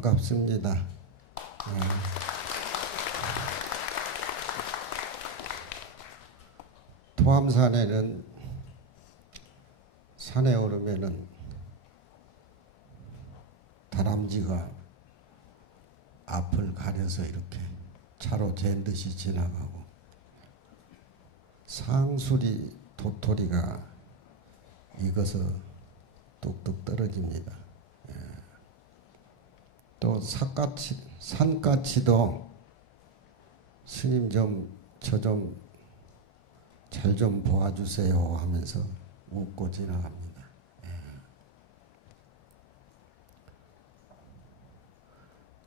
반갑습니다. 토암산에는 산에 오르면은 다람쥐가 앞을 가려서 이렇게 차로 잰 듯이 지나가고 상수리 도토리가 익어서 뚝뚝 떨어집니다. 또 산까치도 스님 저 좀 잘 좀 보아주세요 하면서 웃고 지나갑니다.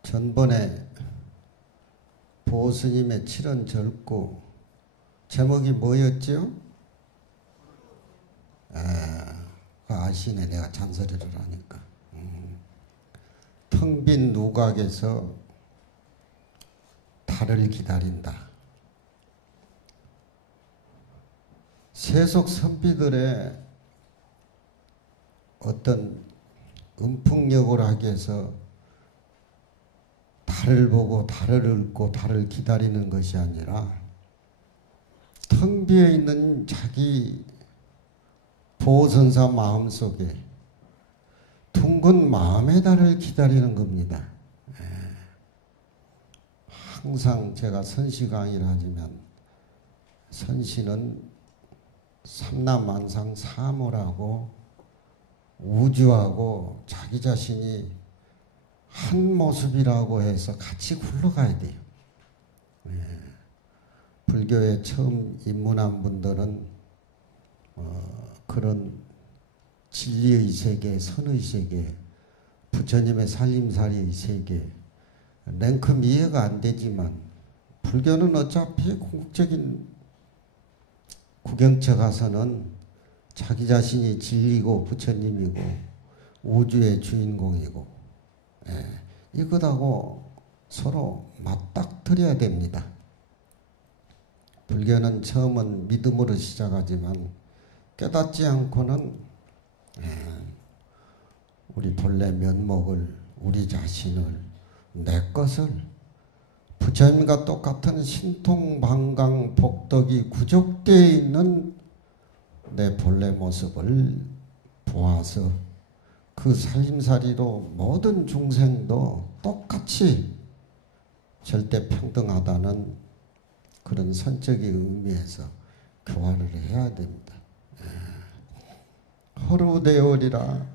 전번에 보스님의 칠언절구 제목이 뭐였죠? 아시네, 내가 잔소리를 하니까. 텅 빈 누각에서 달을 기다린다. 세속 선비들의 어떤 음풍력을 하기 위해서 달을 보고 달을 읊고 달을 기다리는 것이 아니라 텅 비어 있는 자기 보선사 마음속에 둥근 마음의 달을 기다리는 겁니다. 항상 제가 선시 강의를 하지만 선시는 삼라만상 사물하고 우주하고 자기 자신이 한 모습이라고 해서 같이 굴러가야 돼요. 불교에 처음 입문한 분들은 그런 진리의 세계, 선의 세계, 부처님의 살림살이의 세계, 냉큼 이해가 안 되지만 불교는 어차피 궁극적인 구경처 가서는 자기 자신이 진리고 부처님이고 우주의 주인공이고 이것하고 서로 맞닥뜨려야 됩니다. 불교는 처음은 믿음으로 시작하지만 깨닫지 않고는 우리 본래 면목을, 우리 자신을, 내 것을 부처님과 똑같은 신통방강 복덕이 구족되어 있는 내 본래 모습을 보아서 그 살림살이로 모든 중생도 똑같이 절대 평등하다는 그런 선적인 의미에서 교화를 해야 됩니다. 허루대월이라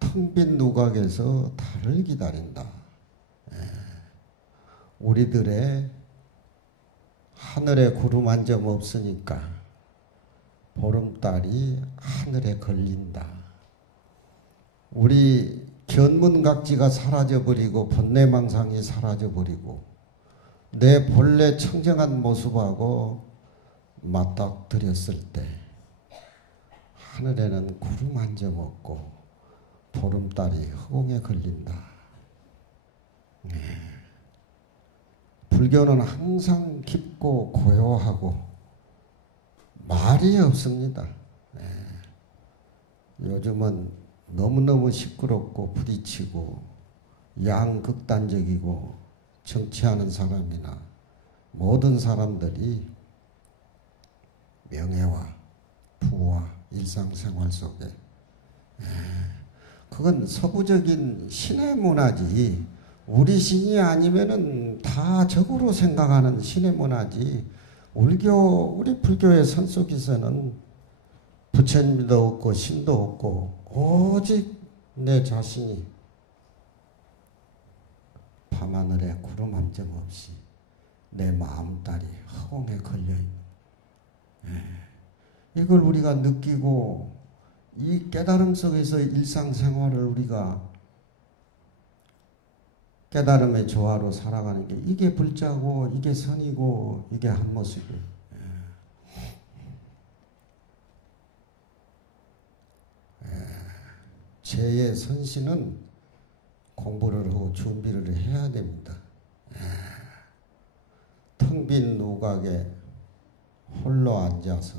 텅 빈 누각에서 달을 기다린다. 우리들의 하늘에 구름 한 점 없으니까 보름달이 하늘에 걸린다. 우리 견문각지가 사라져버리고 번뇌망상이 사라져버리고 내 본래 청정한 모습하고 맞닥뜨렸을 때 하늘에는 구름 한 점 없고 보름달이 허공에 걸린다. 불교는 항상 깊고 고요하고 말이 없습니다. 요즘은 너무너무 시끄럽고 부딪히고 양극단적이고 정치하는 사람이나 모든 사람들이 명예와 부와 일상생활 속에 그건 서구적인 신의 문화지 우리 신이 아니면은 다 적으로 생각하는 신의 문화지 우리 불교의 선속에서는 부처님도 없고 신도 없고 오직 내 자신이 밤하늘에 구름 한 점 없이 내 마음달이 허공에 걸려있는 이걸 우리가 느끼고 이 깨달음 속에서 일상생활을 우리가 깨달음의 조화로 살아가는 게 이게 불자고 이게 선이고 이게 한 모습이에요. 제의 선신은 공부를 하고 준비를 해야 됩니다. 텅 빈 누각에 홀로 앉아서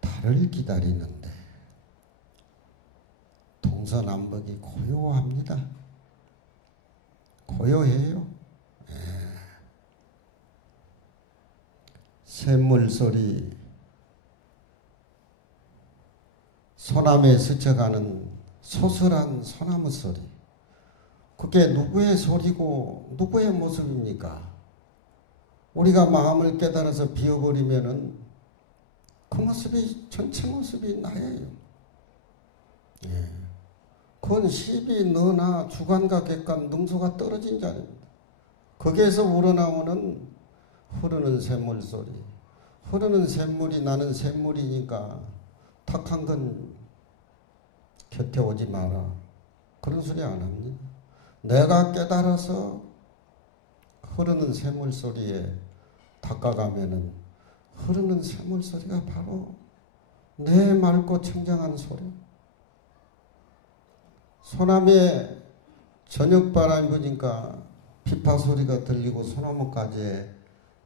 달을 기다리는데 동서남북이 고요합니다. 고요해요. 샘물 소리, 소나무에 스쳐가는 소설한 소나무 소리, 그게 누구의 소리고 누구의 모습입니까? 우리가 마음을 깨달아서 비워버리면은 그 모습이 전체 모습이 나예요. 그건 시비 너나 주관과 객관 능소가 떨어진 자리입니다. 거기에서 우러나오는 흐르는 샘물 소리, 흐르는 샘물이 나는 샘물이니까 탁한 건 곁에 오지 마라, 그런 소리 안 합니다. 내가 깨달아서 흐르는 샘물 소리에 닦아가면은 흐르는 샘물 소리가 바로 내 맑고 청정한 소리. 소나무에 저녁바람이 부니까 비파 소리가 들리고 소나무가지에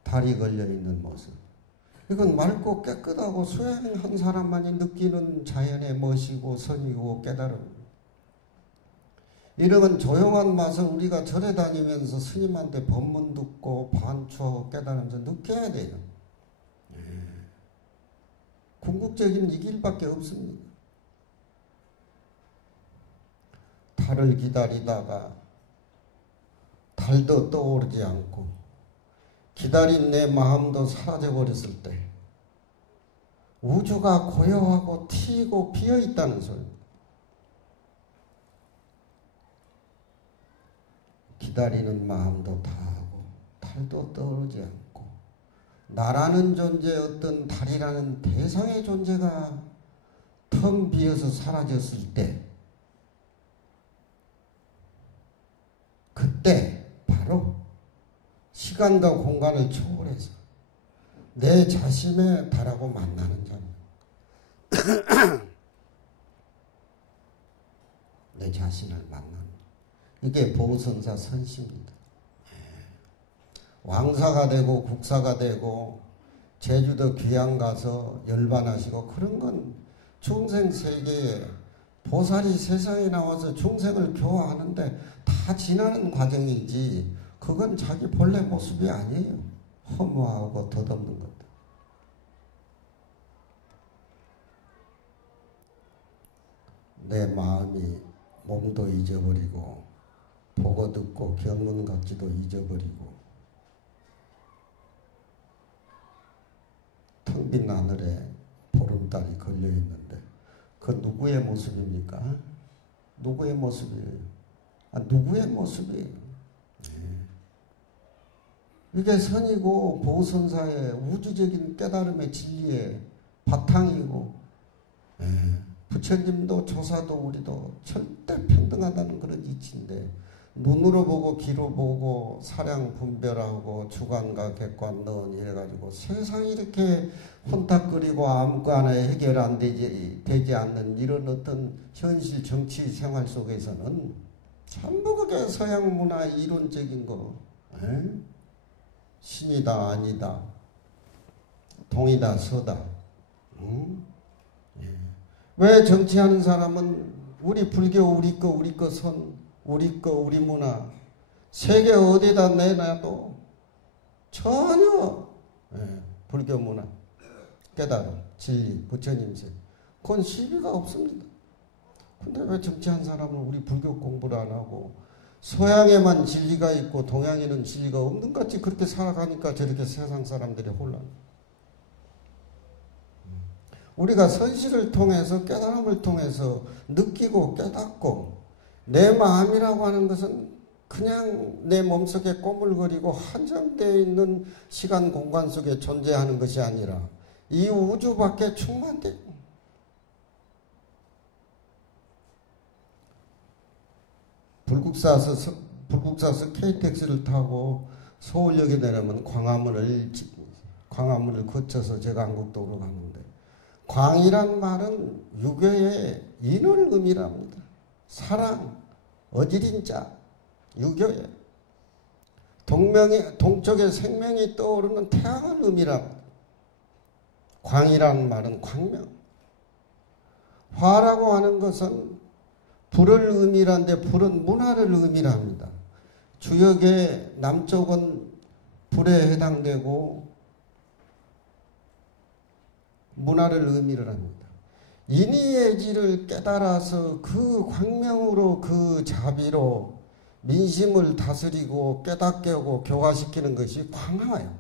달이 걸려있는 모습. 이건 맑고 깨끗하고 수행한 사람만이 느끼는 자연의 멋이고 선이고 깨달음. 이런 조용한 맛을 우리가 절에 다니면서 스님한테 법문 듣고 반추하고 깨달으면서 느껴야 돼요. 궁극적인 이 길밖에 없습니다. 달을 기다리다가 달도 떠오르지 않고 기다린 내 마음도 사라져버렸을 때 우주가 고요하고 튀고 비어있다는 소리입니다. 기다리는 마음도 다하고 달도 떠오르지 않고 나라는 존재, 어떤 달이라는 대상의 존재가 텅 비어서 사라졌을 때 그때 바로 시간과 공간을 초월해서 내 자신의 달하고 만나는 자입니다. 내 자신을 만나는, 이게 보선사 선시입니다. 왕사가 되고 국사가 되고 제주도 귀양 가서 열반하시고 그런 건 중생 세계에 보살이 세상에 나와서 중생을 교화하는데 다 지나는 과정이지 그건 자기 본래 모습이 아니에요. 허무하고 덧없는 것들. 내 마음이 몸도 잊어버리고 보고 듣고 견문 갖지도 잊어버리고 텅 빈 하늘에 보름달이 걸려있는데 그 누구의 모습입니까? 누구의 모습이에요? 누구의 모습이에요? 이게 선이고 보선사의 우주적인 깨달음의 진리의 바탕이고 부처님도 조사도 우리도 절대 평등하다는 그런 이치인데 눈으로 보고 귀로 보고 사량 분별하고 주관과 객관 넣은 이래가지고 세상이 이렇게 혼탁거리고 아무거나 해결 안 되지 않는 이런 어떤 현실 정치 생활 속에서는 전부 그게 서양 문화 이론적인 거 신이다 아니다 동이다 서다 왜 정치하는 사람은 우리 불교 우리 거 선 우리 거 우리 문화 세계 어디다 내놔도 전혀 불교 문화 깨달음 진리 부처님 세 그건 시비가 없습니다. 근데 왜 정치한 사람은 우리 불교 공부를 안 하고 서양에만 진리가 있고 동양에는 진리가 없는 것 같이 그렇게 살아가니까 저렇게 세상 사람들이 혼란. 우리가 선실을 통해서 깨달음을 통해서 느끼고 깨닫고 내 마음이라고 하는 것은 그냥 내 몸속에 꼬물거리고 한정되어 있는 시간 공간 속에 존재하는 것이 아니라 이 우주 밖에 충만되어 있는 불국사에서 KTX를 타고 서울역에 내려면 광화문을 거쳐서 제강국도로 가는데 광이란 말은 유교의 인을 의미랍니다. 사랑, 어지린 자, 유교의 동쪽의 생명이 떠오르는 태양을 의미랍니다. 광이란 말은 광명. 화라고 하는 것은 불을 의미란데 불은 문화를 의미합니다. 주역의 남쪽은 불에 해당되고 문화를 의미를 합니다. 인의예지를 깨달아서 그 광명으로 그 자비로 민심을 다스리고 깨닫게 하고 교화시키는 것이 광화예요.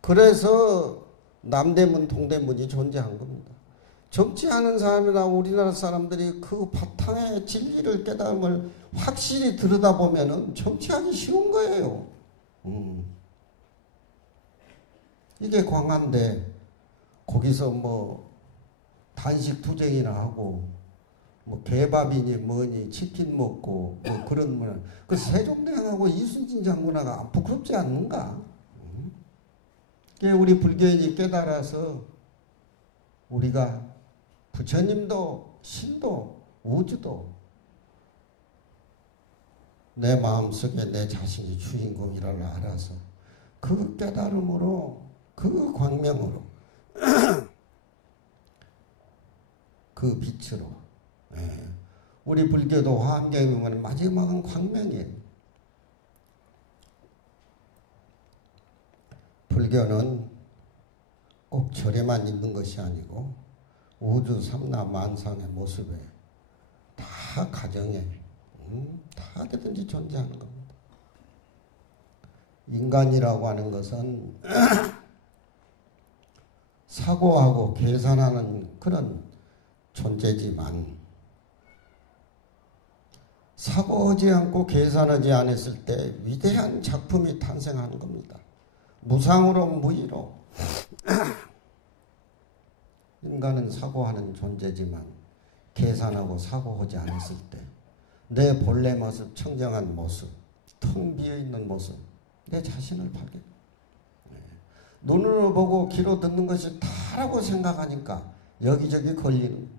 그래서 남대문 동대문이 존재한 겁니다. 정치하는 사람이나 우리나라 사람들이 그 바탕의 진리를 깨달음을 확실히 들여다보면 정치하기 쉬운 거예요. 이게 광화인데 거기서 뭐 단식 투쟁이나 하고 뭐 개밥이니 뭐니 치킨 먹고 뭐 그런 문화. 그 세종대왕하고 이순신 장군하고 부끄럽지 않는가? 우리 불교인이 깨달아서 우리가 부처님도 신도 우주도 내 마음속에 내 자신이 주인공이라를 알아서 그 깨달음으로 그 광명으로 그 빛으로 우리 불교도 화엄경이면 마지막은 광명이에요. 불교는 꼭 절에만 있는 것이 아니고 우주 삼라 만상의 모습에 다 가정에 다 어디든지 존재하는 겁니다. 인간이라고 하는 것은 사고하고 계산하는 그런 존재지만 사고하지 않고 계산하지 않았을 때 위대한 작품이 탄생하는 겁니다. 무상으로 무의로 인간은 사고하는 존재지만 계산하고 사고하지 않았을 때 내 본래 모습, 청정한 모습, 텅 비어있는 모습, 내 자신을 발견. 눈으로 보고 귀로 듣는 것이 다라고 생각하니까 여기저기 걸리는.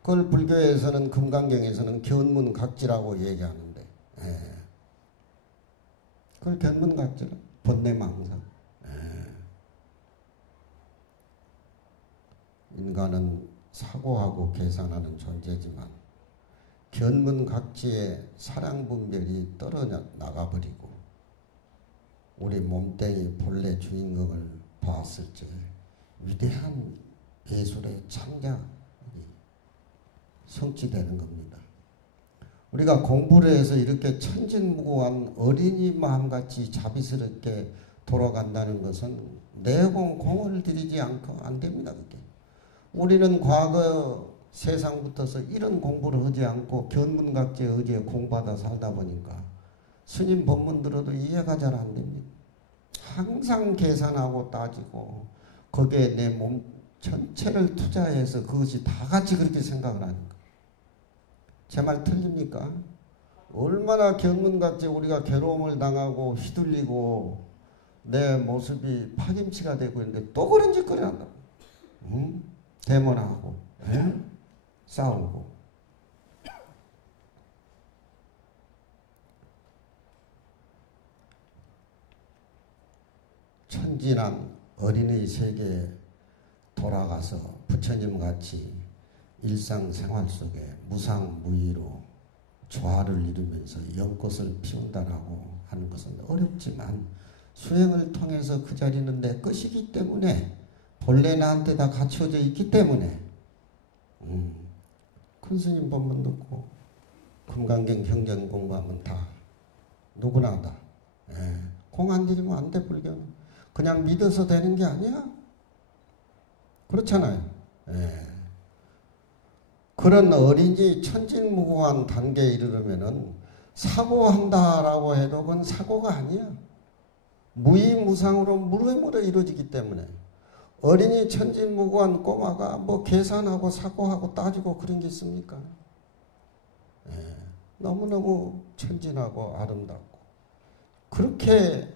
그걸 불교에서는 금강경에서는 견문각지라고 얘기하는데 그걸 견문각지라 번뇌망상. 인간은 사고하고 계산하는 존재지만 견문각지의 사랑분별이 떨어나가버리고 우리 몸뚱이 본래 주인공을 봤을 때 위대한 예술의 창작이 성취되는 겁니다. 우리가 공부를 해서 이렇게 천진무구한 어린이 마음같이 자비스럽게 돌아간다는 것은 내공 공을 들이지 않고 안 됩니다. 그게. 우리는 과거 세상부터서 이런 공부를 하지 않고 견문각지에 의지에 공부하다 살다 보니까 스님 법문 들어도 이해가 잘 안 됩니다. 항상 계산하고 따지고 거기에 내 몸 전체를 투자해서 그것이 다 같이 그렇게 생각을 하니까 제 말 틀립니까? 얼마나 견문각지에 우리가 괴로움을 당하고 휘둘리고 내 모습이 파김치가 되고 있는데 또 그런 짓거리 한다고. 대모하고 싸우고 천진한 어린의 세계에 돌아가서 부처님같이 일상생활 속에 무상무의로 조화를 이루면서 연꽃을 피운다라고 하는 것은 어렵지만 수행을 통해서 그 자리는 내 것이기 때문에 본래 나한테 다 갖춰져 있기 때문에 큰 스님 법문 듣고 금강경 경전 공부하면 다 누구나 다 공 안 들이면 안 돼. 불교는 그냥 믿어서 되는 게 아니야. 그렇잖아요. 그런 어린이 천진무구한 단계에 이르려면은 사고한다라고 해도 그건 사고가 아니야. 무의무상으로 무르무르 이루어지기 때문에 어린이 천진무구한 꼬마가 뭐 계산하고 사고하고 따지고 그런 게 있습니까? 너무너무 천진하고 아름답고 그렇게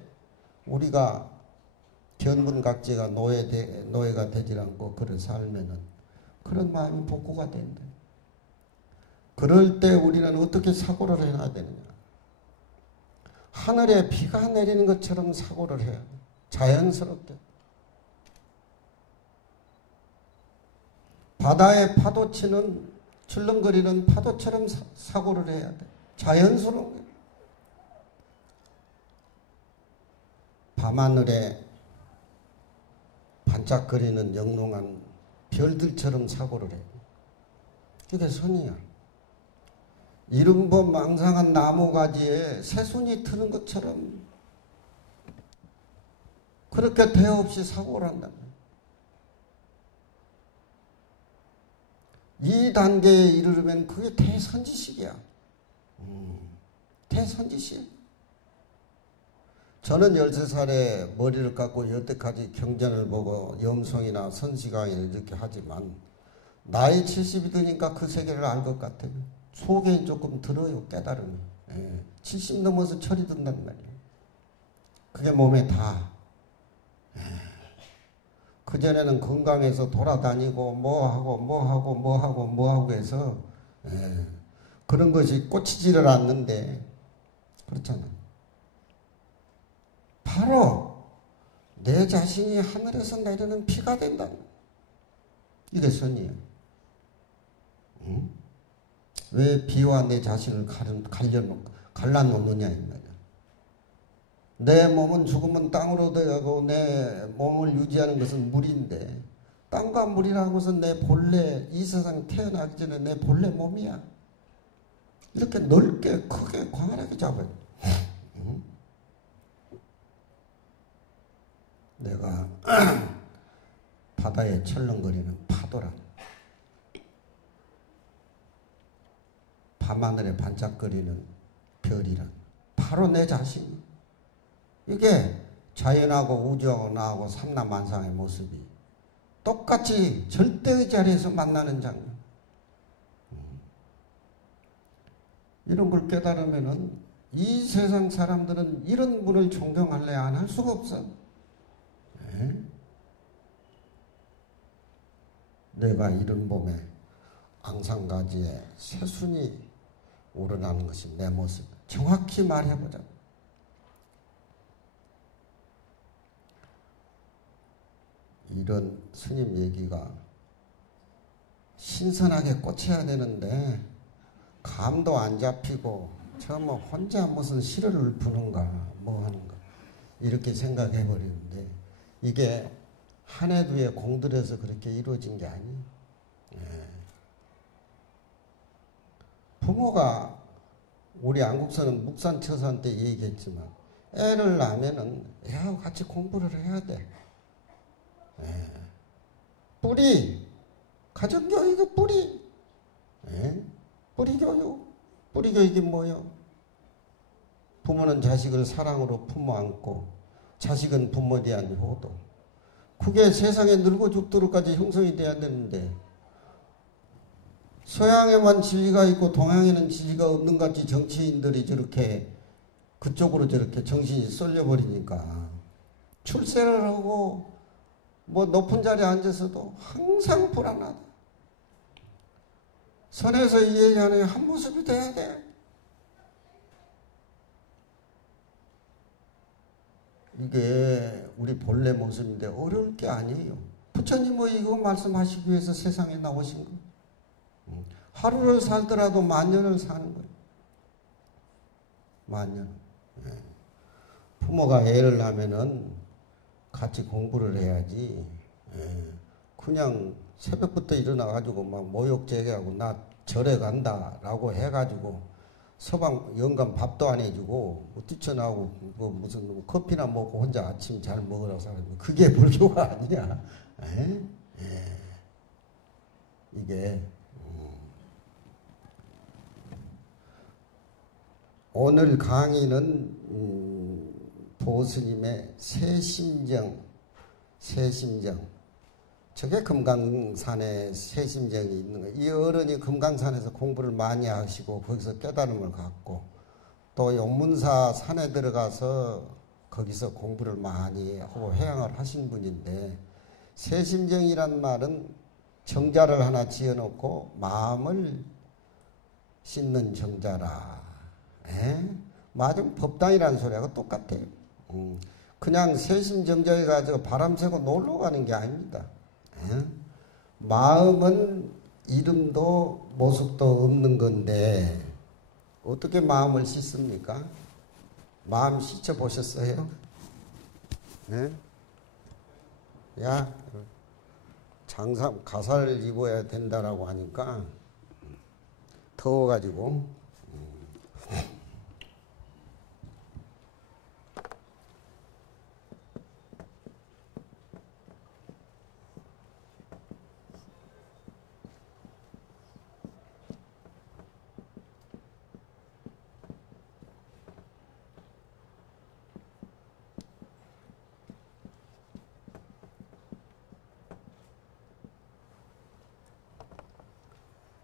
우리가 견문각지가 노예가 되지 않고 그를 살면은 그런 마음이 복구가 된다. 그럴 때 우리는 어떻게 사고를 해야 되느냐? 하늘에 비가 내리는 것처럼 사고를 해야 돼. 자연스럽게. 바다에 파도 치는 출렁거리는 파도처럼 사고를 해야 돼. 자연스러운 거야. 밤하늘에 반짝거리는 영롱한 별들처럼 사고를 해. 이게 선이야. 이른법 망상한 나무가지에 새순이 트는 것처럼 그렇게 대화 없이 사고를 한다. 이 단계에 이르르면 그게 대선지식이야. 대선지식. 저는 13살에 머리를 깎고 여태까지 경전을 보고 염송이나 선시강의를 이렇게 하지만 나이 70이 드니까 그 세계를 알 것 같아요. 속에 조금 들어요. 깨달음이. 70 넘어서 철이 든단 말이에요. 그게 몸에 다. 그전에는 건강해서 돌아다니고 뭐하고 해서 그런 것이 꽂히지를 않는데 그렇잖아요. 바로 내 자신이 하늘에서 내리는 피가 된다. 이게 선이에요. 응? 왜 비와 내 자신을 갈라놓느냐 이 말이야. 내 몸은 죽으면 땅으로 들어가고 내 몸을 유지하는 것은 물인데 땅과 물이라는 것은 내 본래 이 세상 태어나기 전에 내 본래 몸이야. 이렇게 넓게 크게 광활하게 잡아요. 응? 내가 바다에 철렁거리는 파도라. 밤하늘에 반짝거리는 별이란 바로 내 자신. 이게 자연하고 우주하고 나하고 삼라만상의 모습이 똑같이 절대의 자리에서 만나는 장면. 이런 걸 깨달으면은 이 세상 사람들은 이런 분을 존경할래 안 할 수가 없어. 내가 이른 봄에 앙상가지에 새순이 우러나는 것이 내 모습. 정확히 말해보자. 이런 스님 얘기가 신선하게 꽂혀야 되는데 감도 안 잡히고 저 뭐 혼자 무슨 시를 푸는가 뭐 하는가 이렇게 생각해 버리는데 이게 한 해 두 해 공들여서 그렇게 이루어진 게 아니에요. 부모가 우리 안국사는 묵산처산 때 얘기했지만 애를 낳으면은 애하고 같이 공부를 해야 돼. 뿌리, 가정교육의 뿌리. 뿌리교육. 뿌리교육이 뭐예요? 부모는 자식을 사랑으로 품어 안고 자식은 부모에 대한 효도. 그게 세상에 늙어 죽도록까지 형성이 돼야 되는데 서양에만 진리가 있고 동양에는 진리가 없는 같이 정치인들이 저렇게 그쪽으로 저렇게 정신이 쏠려버리니까 출세를 하고 뭐 높은 자리에 앉아서도 항상 불안하다. 선에서 이 얘기하는 한 모습이 돼야 돼. 이게 우리 본래 모습인데 어려울 게 아니에요. 부처님은 이거 말씀하시기 위해서 세상에 나오신 거예요. 하루를 살더라도 만년을 사는 거예요. 만년. 부모가 애를 낳으면은 같이 공부를 해야지. 그냥 새벽부터 일어나가지고 막 모욕제기하고 나 절에 간다라고 해가지고 서방 영감 밥도 안 해주고 뛰쳐나오고 뭐 무슨 커피나 먹고 혼자 아침 잘 먹으라고 사는 그게 불교가 아니야. 이게 오늘 강의는 보스님의 새심정. 저게 금강산에 새심정이 있는 거예요. 이 어른이 금강산에서 공부를 많이 하시고 거기서 깨달음을 갖고 또 용문사 산에 들어가서 거기서 공부를 많이 하고 해양을 하신 분인데 새심정이란 말은 정자를 하나 지어놓고 마음을 씻는 정자라. 맞은 법당이라는 소리하고 똑같아요. 그냥 새심정자에 가지고 바람 쐬고 놀러 가는 게 아닙니다. 마음은 이름도 모습도 없는 건데 어떻게 마음을 씻습니까? 마음 씻어 보셨어요? 예? 야, 장삼 가살 입어야 된다라고 하니까 더워가지고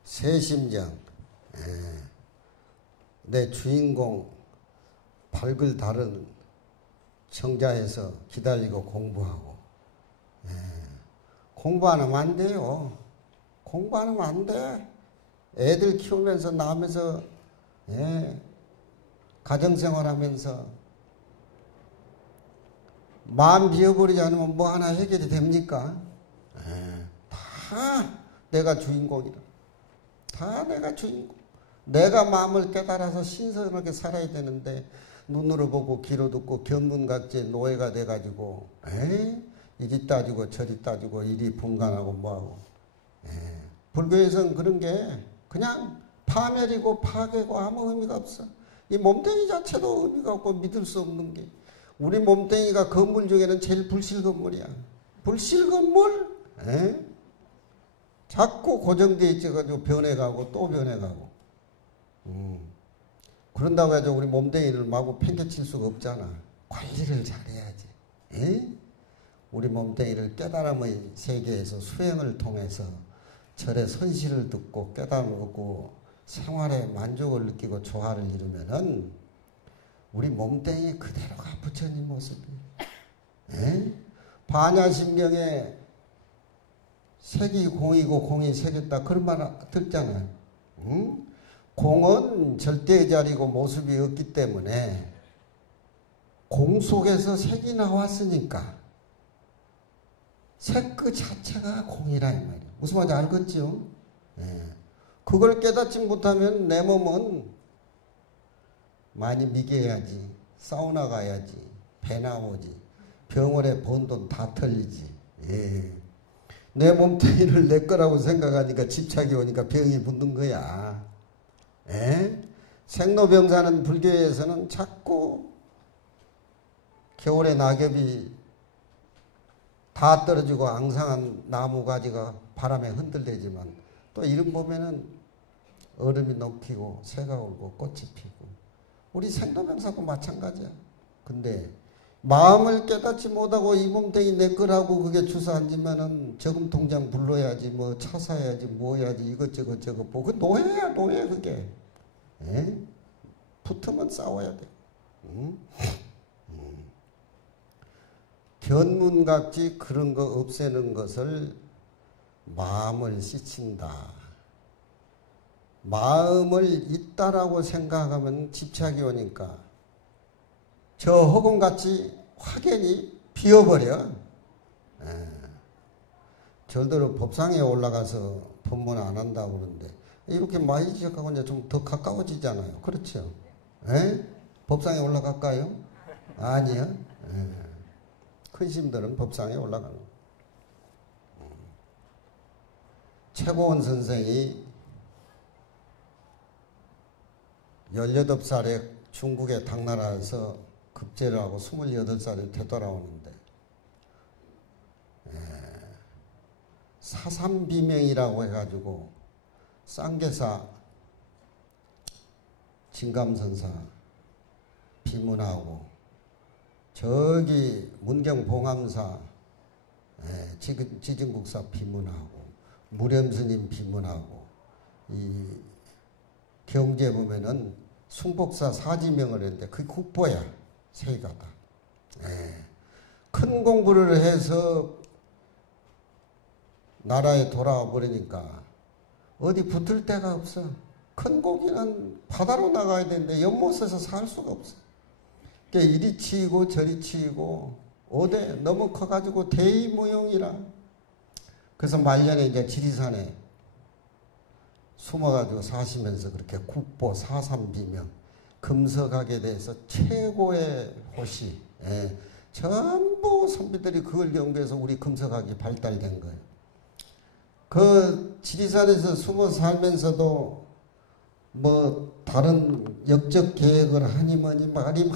새심정. 내 주인공 발글 다른 청자에서 기다리고 공부하고. 공부 안 하면 안 돼요. 공부 안 하면 안 돼. 애들 키우면서 나면서 가정생활 하면서 마음 비워버리지 않으면 뭐 하나 해결이 됩니까? 다 내가 주인공이다. 다 내가 주인공. 내가 마음을 깨달아서 신선하게 살아야 되는데 눈으로 보고 귀로 듣고 견문각지의 노예가 돼가지고 이리 따지고 저리 따지고 이리 분간하고 뭐하고. 불교에서는 그런 게 그냥 파멸이고 파괴고 아무 의미가 없어. 이 몸뚱이 자체도 의미가 없고 믿을 수 없는 게 우리 몸뚱이가 건물 중에는 제일 불실 건물이야. 불실 건물? 자꾸 고정되어 있어가지고 변해가고 또 변해가고. 그런다고 해서 우리 몸뚱이를 마구 팽개칠 수가 없잖아. 관리를 잘해야지. 우리 몸뚱이를 깨달음의 세계에서 수행을 통해서 절의 선실을 듣고 깨달음을 얻고 생활에 만족을 느끼고 조화를 이루면은 우리 몸뚱이 그대로가 부처님 모습이. 반야심경에 색이 공이고 공이 색이다 그런 말 듣잖아요. 공은 절대의 자리고 모습이 없기 때문에 공 속에서 색이 나왔으니까 색 그 자체가 공이라 이 말이에요. 무슨 말인지 알겠죠? 그걸 깨닫지 못하면 내 몸은 많이 미개해야지, 사우나 가야지, 배 나오지, 병원에 번 돈 다 털리지. 내 몸뚱이를 내 거라고 생각하니까 집착이 오니까 병이 붙는 거야. 생로병사는 불교에서는 자꾸 겨울에 낙엽이 다 떨어지고 앙상한 나무 가지가 바람에 흔들리지만 또 이름 보면은 얼음이 녹히고 새가 울고 꽃이 피고 우리 생로병사도 마찬가지야. 근데 마음을 깨닫지 못하고 이 몸뚱이 내 거라고 그게 주사앉으면은 저금통장 불러야지 뭐 차 사야지 뭐 해야지 이것저것 저것 보고 그 노예야 노예 그게. 붙으면 싸워야 돼. 견문각지 그런 거 없애는 것을 마음을 씻친다. 마음을 있다라고 생각하면 집착이 오니까 저 허공같이 확연히 비어버려. 절대로 법상에 올라가서 법문 안 한다고 그러는데 이렇게 많이 지적하고 이제 좀 더 가까워지잖아요. 그렇죠? 법상에 올라갈까요? 아니요. 큰 스님들은 법상에 올라가는 거예요. 최고원 선생이 18살에 중국에 당나라에서 급제를 하고 28살에 되돌아오는데 사삼비명이라고 해가지고 쌍계사 진감선사 비문하고 저기 문경봉암사 지증국사 비문하고 무렴스님 비문하고 이 경제 보면은 숭복사 사지명을 했는데 그게 국보야. 세가 다. 큰 공부를 해서 나라에 돌아와 버리니까 어디 붙을 데가 없어. 큰 고기는 바다로 나가야 되는데 연못에서 살 수가 없어. 그러니까 이리 치이고 저리 치이고 어디 너무 커가지고 대의무용이라. 그래서 말년에 이제 지리산에 숨어가지고 사시면서 그렇게 국보 사삼비명 금석학에 대해서 최고의 호시 전부 선비들이 그걸 연구해서 우리 금속학이 발달된 거예요. 그 지리산에서 숨어 살면서도 뭐 다른 역적 계획을 하니 뭐니 말이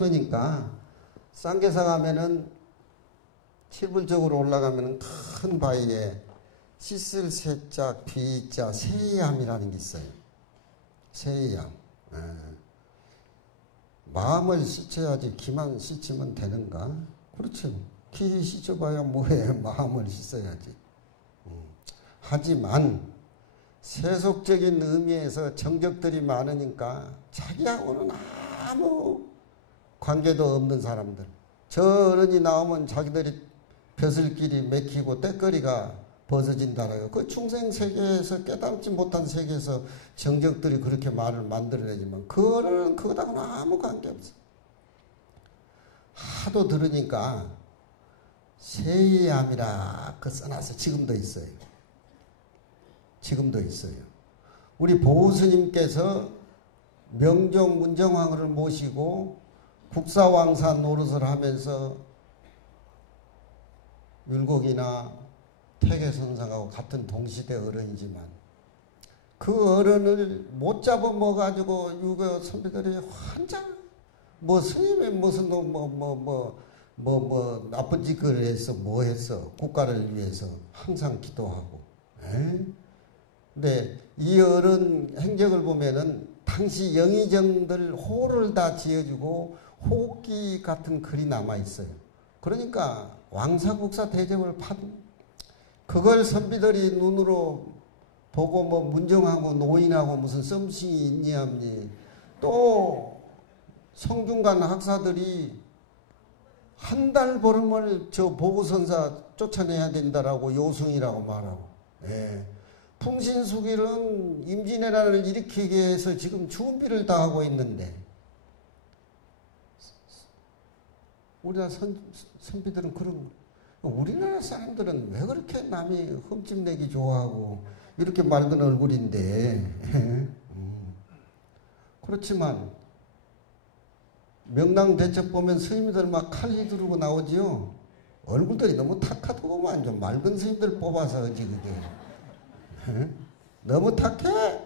많으니까 쌍계사 가면은 칠불적으로 올라가면은 큰 바위에 씻을 새자 비자 세의암이라는 게 있어요. 세의암. 마음을 씻어야지 기만 씻으면 되는가? 그렇죠. 키 씻어봐야 뭐해. 마음을 씻어야지. 하지만 세속적인 의미에서 정적들이 많으니까 자기하고는 아무 관계도 없는 사람들. 저 어른이 나오면 자기들이 벼슬길이 맥히고 때거리가 벗어진다라요. 그 중생 세계에서 깨닫지 못한 세계에서 정적들이 그렇게 말을 만들어내지만 그거는 그거하고는 아무 관계 없어. 하도 들으니까 세의암이라 그 써놔서 지금도 있어요. 지금도 있어요. 우리 보스님께서 명종 문정왕을 모시고 국사왕사 노릇을 하면서 율곡이나 태계선상하고 같은 동시대 어른이지만 그 어른을 못 잡아먹어가지고 유교 선비들이 환장 뭐 스님이 무슨 나쁜 짓을 해서 뭐 했어 국가를 위해서 항상 기도하고. 근데 이 어른 행적을 보면은 당시 영의정들 호를 다 지어주고 호기 같은 글이 남아 있어요. 그러니까 왕사국사 대접을 받은 그걸 선비들이 눈으로 보고 뭐 문정하고 노인하고 무슨 썸씽이 있니 없니. 또 성균관 학사들이 한 달 보름을 저 보고선사 쫓아내야 된다라고 요승이라고 말하고. 풍신수길은 임진왜란을 일으키기 위해서 지금 준비를 다 하고 있는데 우리나라 선비들은 그런 우리나라 사람들은 왜 그렇게 남이 흠집내기 좋아하고 이렇게 맑은 얼굴인데 그렇지만 명랑대첩 보면 스님들 막 칼리 두르고 나오지요. 얼굴들이 너무 탁하더구만. 좀 맑은 스님들 뽑아서 그지 그게. 너무 탁해.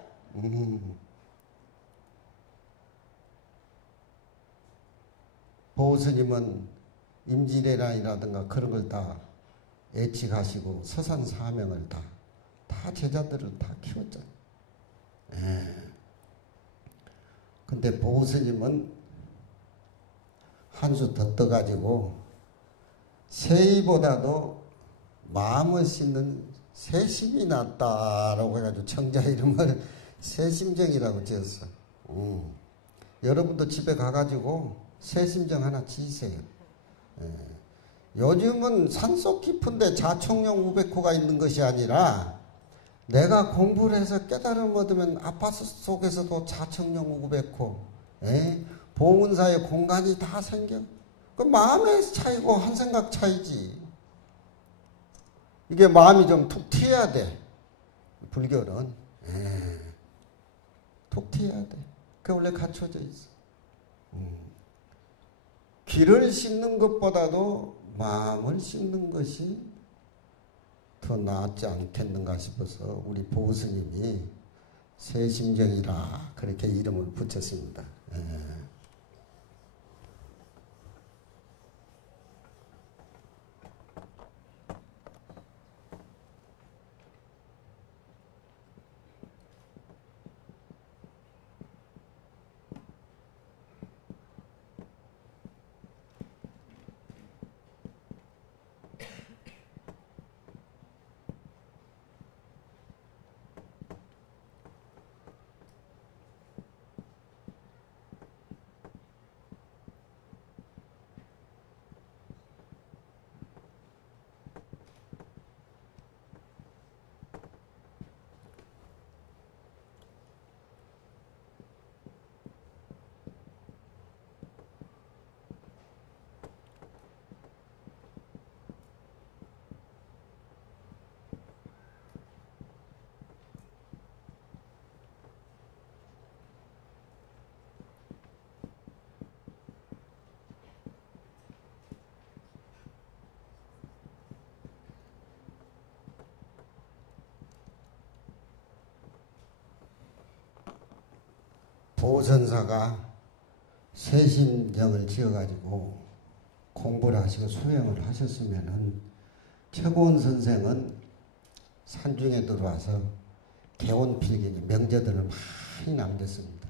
보스님은 임진왜란이라든가 그런 걸 다 예측하시고 서산사명을 다 제자들을 다 키웠잖아요. 근데 보스님은 한 수 더 떠가지고 세이보다도 마음을 씻는 세심이 낫다라고 해가지고 청자 이름을 세심정이라고 지었어. 여러분도 집에 가가지고 세심정 하나 지으세요. 요즘은 산속 깊은데 자청용 우백호가 있는 것이 아니라 내가 공부를 해서 깨달음 얻으면 아파트 속에서도 자청용 우백호, 보문사의 공간이 다 생겨. 그 마음의 차이고 한 생각 차이지. 이게 마음이 좀 툭 튀어야 돼. 불교는 툭 튀어야 돼. 그게 원래 갖춰져 있어. 귀를 씻는 것보다도 마음을 씻는 것이 더 낫지 않겠는가 싶어서 우리 보스님이 세심정이라 그렇게 이름을 붙였습니다. 보선사가 세심경을 지어가지고 공부를 하시고 수행을 하셨으면은 최고원 선생은 산중에 들어와서 개원필기니 명제들을 많이 남겼습니다.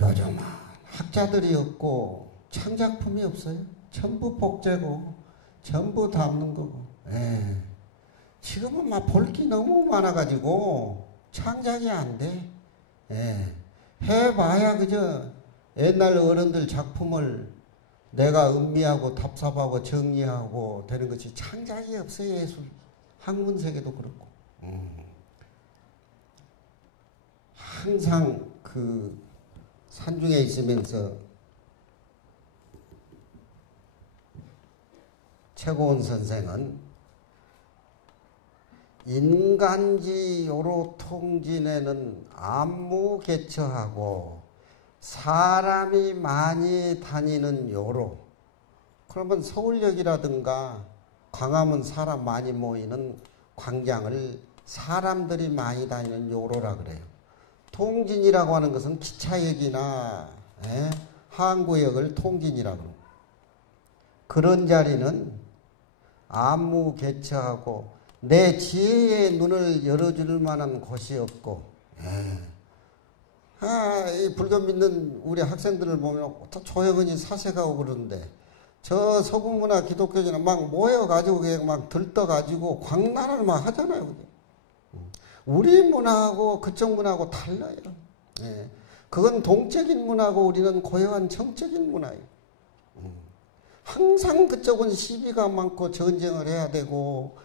요즘은 학자들이 없고 창작품이 없어요. 전부 복제고 전부 담는 거고. 지금은 막 볼 게 너무 많아가지고 창작이 안 돼. 해봐야 그저 옛날 어른들 작품을 내가 음미하고 답sab하고 정리하고 되는 것이 창작이 없어요. 예술. 학문세계도 그렇고. 항상 그 산중에 있으면서 최고원 선생은 인간지 요로통진에는 안무개처하고 사람이 많이 다니는 요로. 그러면 서울역이라든가 광화문 사람 많이 모이는 광장을 사람들이 많이 다니는 요로라 그래요. 통진이라고 하는 것은 기차역이나 항구역을 통진이라고 그래요. 그런 자리는 안무개처하고 내 지혜의 눈을 열어줄 만한 곳이 없고, 이 불교 믿는 우리 학생들을 보면 조용히 사색하고 그러는데, 저 서구문화 기독교인은 막 모여가지고 그냥 막 들떠가지고 광란을 막 하잖아요. 우리 문화하고 그쪽 문화하고 달라요. 그건 동적인 문화고 우리는 고요한 정적인 문화예요. 항상 그쪽은 시비가 많고 전쟁을 해야 되고,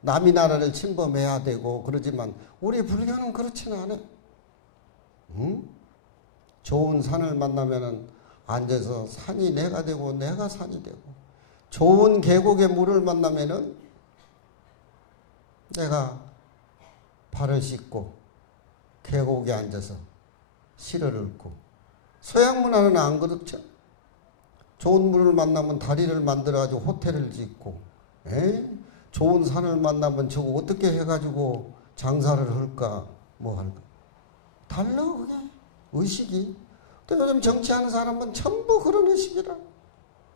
남의 나라를 침범해야 되고 그러지만 우리 불교는 그렇지는 않아요. 좋은 산을 만나면은 앉아서 산이 내가 되고 내가 산이 되고, 좋은 계곡의 물을 만나면은 내가 발을 씻고 계곡에 앉아서 실을 읊고. 서양 문화는 안 그렇죠. 좋은 물을 만나면 다리를 만들어가지고 호텔을 짓고, 좋은 산을 만나면 저거 어떻게 해가지고 장사를 할까 뭐 할까. 달라 그게 의식이. 또 요즘 정치하는 사람은 전부 그런 의식이라.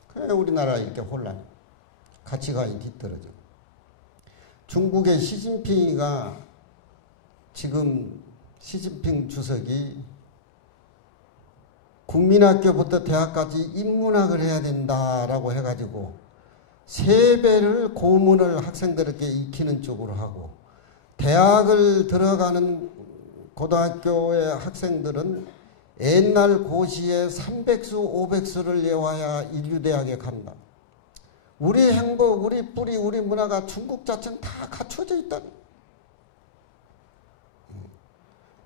그래 우리나라 이렇게 혼란, 가치관이 뒤떨어져. 중국의 시진핑이가 지금 시진핑 주석이 국민학교부터 대학까지 인문학을 해야 된다라고 해가지고 3배를 고문을 학생들에게 익히는 쪽으로 하고, 대학을 들어가는 고등학교의 학생들은 옛날 고시에 300수 500수를 외워야 인류대학에 간다. 우리 행복, 우리 뿌리, 우리 문화가 중국 자체는 다 갖춰져 있다.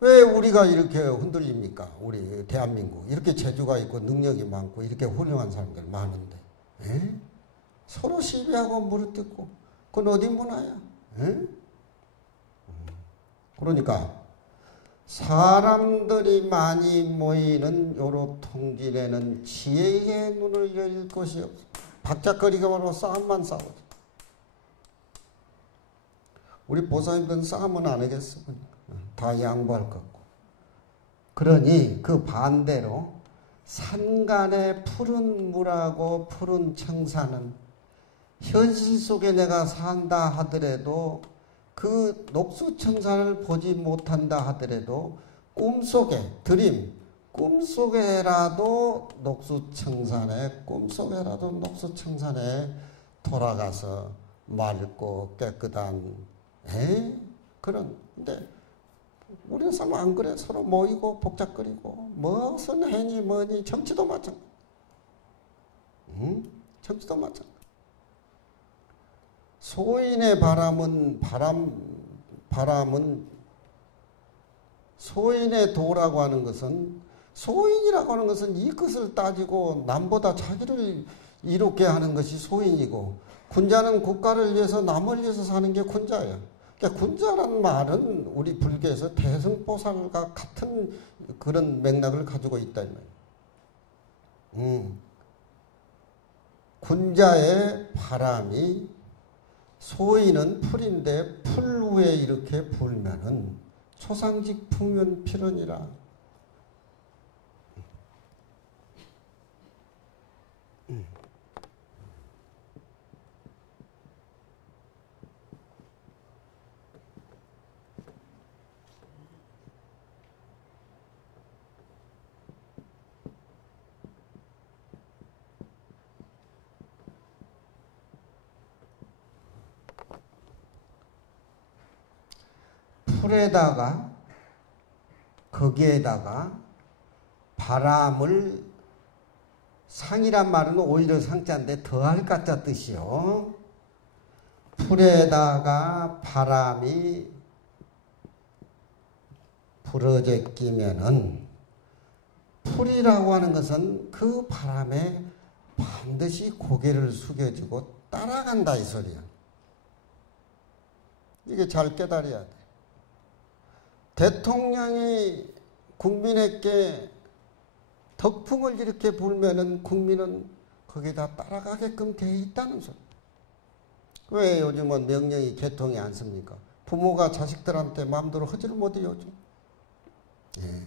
왜 우리가 이렇게 흔들립니까? 우리 대한민국 이렇게 재주가 있고 능력이 많고 이렇게 훌륭한 사람들 많은데, 서로 시비하고 무릎뜯고. 그건 어디 문화야? 그러니까 사람들이 많이 모이는 요로 통진에는 지혜의 눈을 열 것이 없어. 박작거리기만 싸움만 싸우죠. 우리 보살님들은 싸움은 안 하겠어. 다 양보할 것 같고. 그러니 그 반대로 산간의 푸른 물하고 푸른 청산은 현실 속에 내가 산다 하더라도, 그 녹수청산을 보지 못한다 하더라도 꿈속에, 드림, 꿈속에라도 녹수청산에, 꿈속에라도 녹수청산에 돌아가서 맑고 깨끗한 그런. 근데 우리는 사람 안 그래. 서로 모이고 복잡거리고 무슨 행위 뭐니. 정치도 마찬가지. 정치도 마찬가지. 소인의 바람은 소인의 도라고 하는 것은, 소인이라고 하는 것은 이 것을 따지고 남보다 자기를 이롭게 하는 것이 소인이고, 군자는 국가를 위해서 남을 위해서 사는 게 군자야. 그러니까 군자란 말은 우리 불교에서 대승보살과 같은 그런 맥락을 가지고 있다 이 말이야. 군자의 바람이, 소인은 풀인데 풀 위에 이렇게 불면은 초상직 풍면 필언이라. 풀에다가 거기에다가 바람을, 상이란 말은 오히려 상자인데 더할 가짜 뜻이요. 풀에다가 바람이 불어제 끼면은, 풀이라고 하는 것은 그 바람에 반드시 고개를 숙여주고 따라간다 이 소리야. 이게 잘 깨달아야 돼. 대통령이 국민에게 덕풍을 이렇게 불면은 국민은 거기다 따라가게끔 되어 있다는 소리. 왜 요즘은 명령이 개통이 않습니까? 부모가 자식들한테 마음대로 하지를 못해요, 요즘. 예.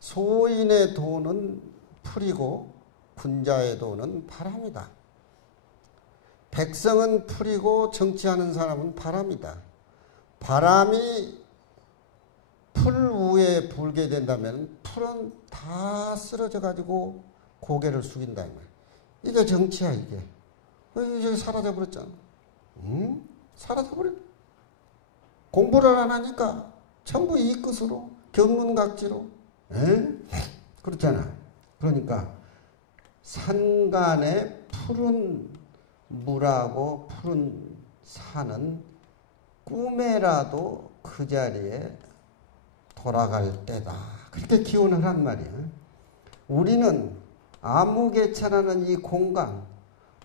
소인의 도는 풀이고 군자의 도는 바람이다. 백성은 풀이고 정치하는 사람은 바람이다. 바람이 풀 위에 불게 된다면 풀은 다 쓰러져 가지고 고개를 숙인다 이 말이야. 이게 정치야 이게. 이제 사라져 버렸잖아. 사라져 버렸. 공부를 안 하니까 전부 이 끝으로 경문각지로. 그렇잖아. 그러니까 산간에 푸른 물하고 푸른 산은 꿈에라도 그 자리에 돌아갈 때다. 그렇게 기원을 한 말이야. 우리는 아무개천하는 이 공간,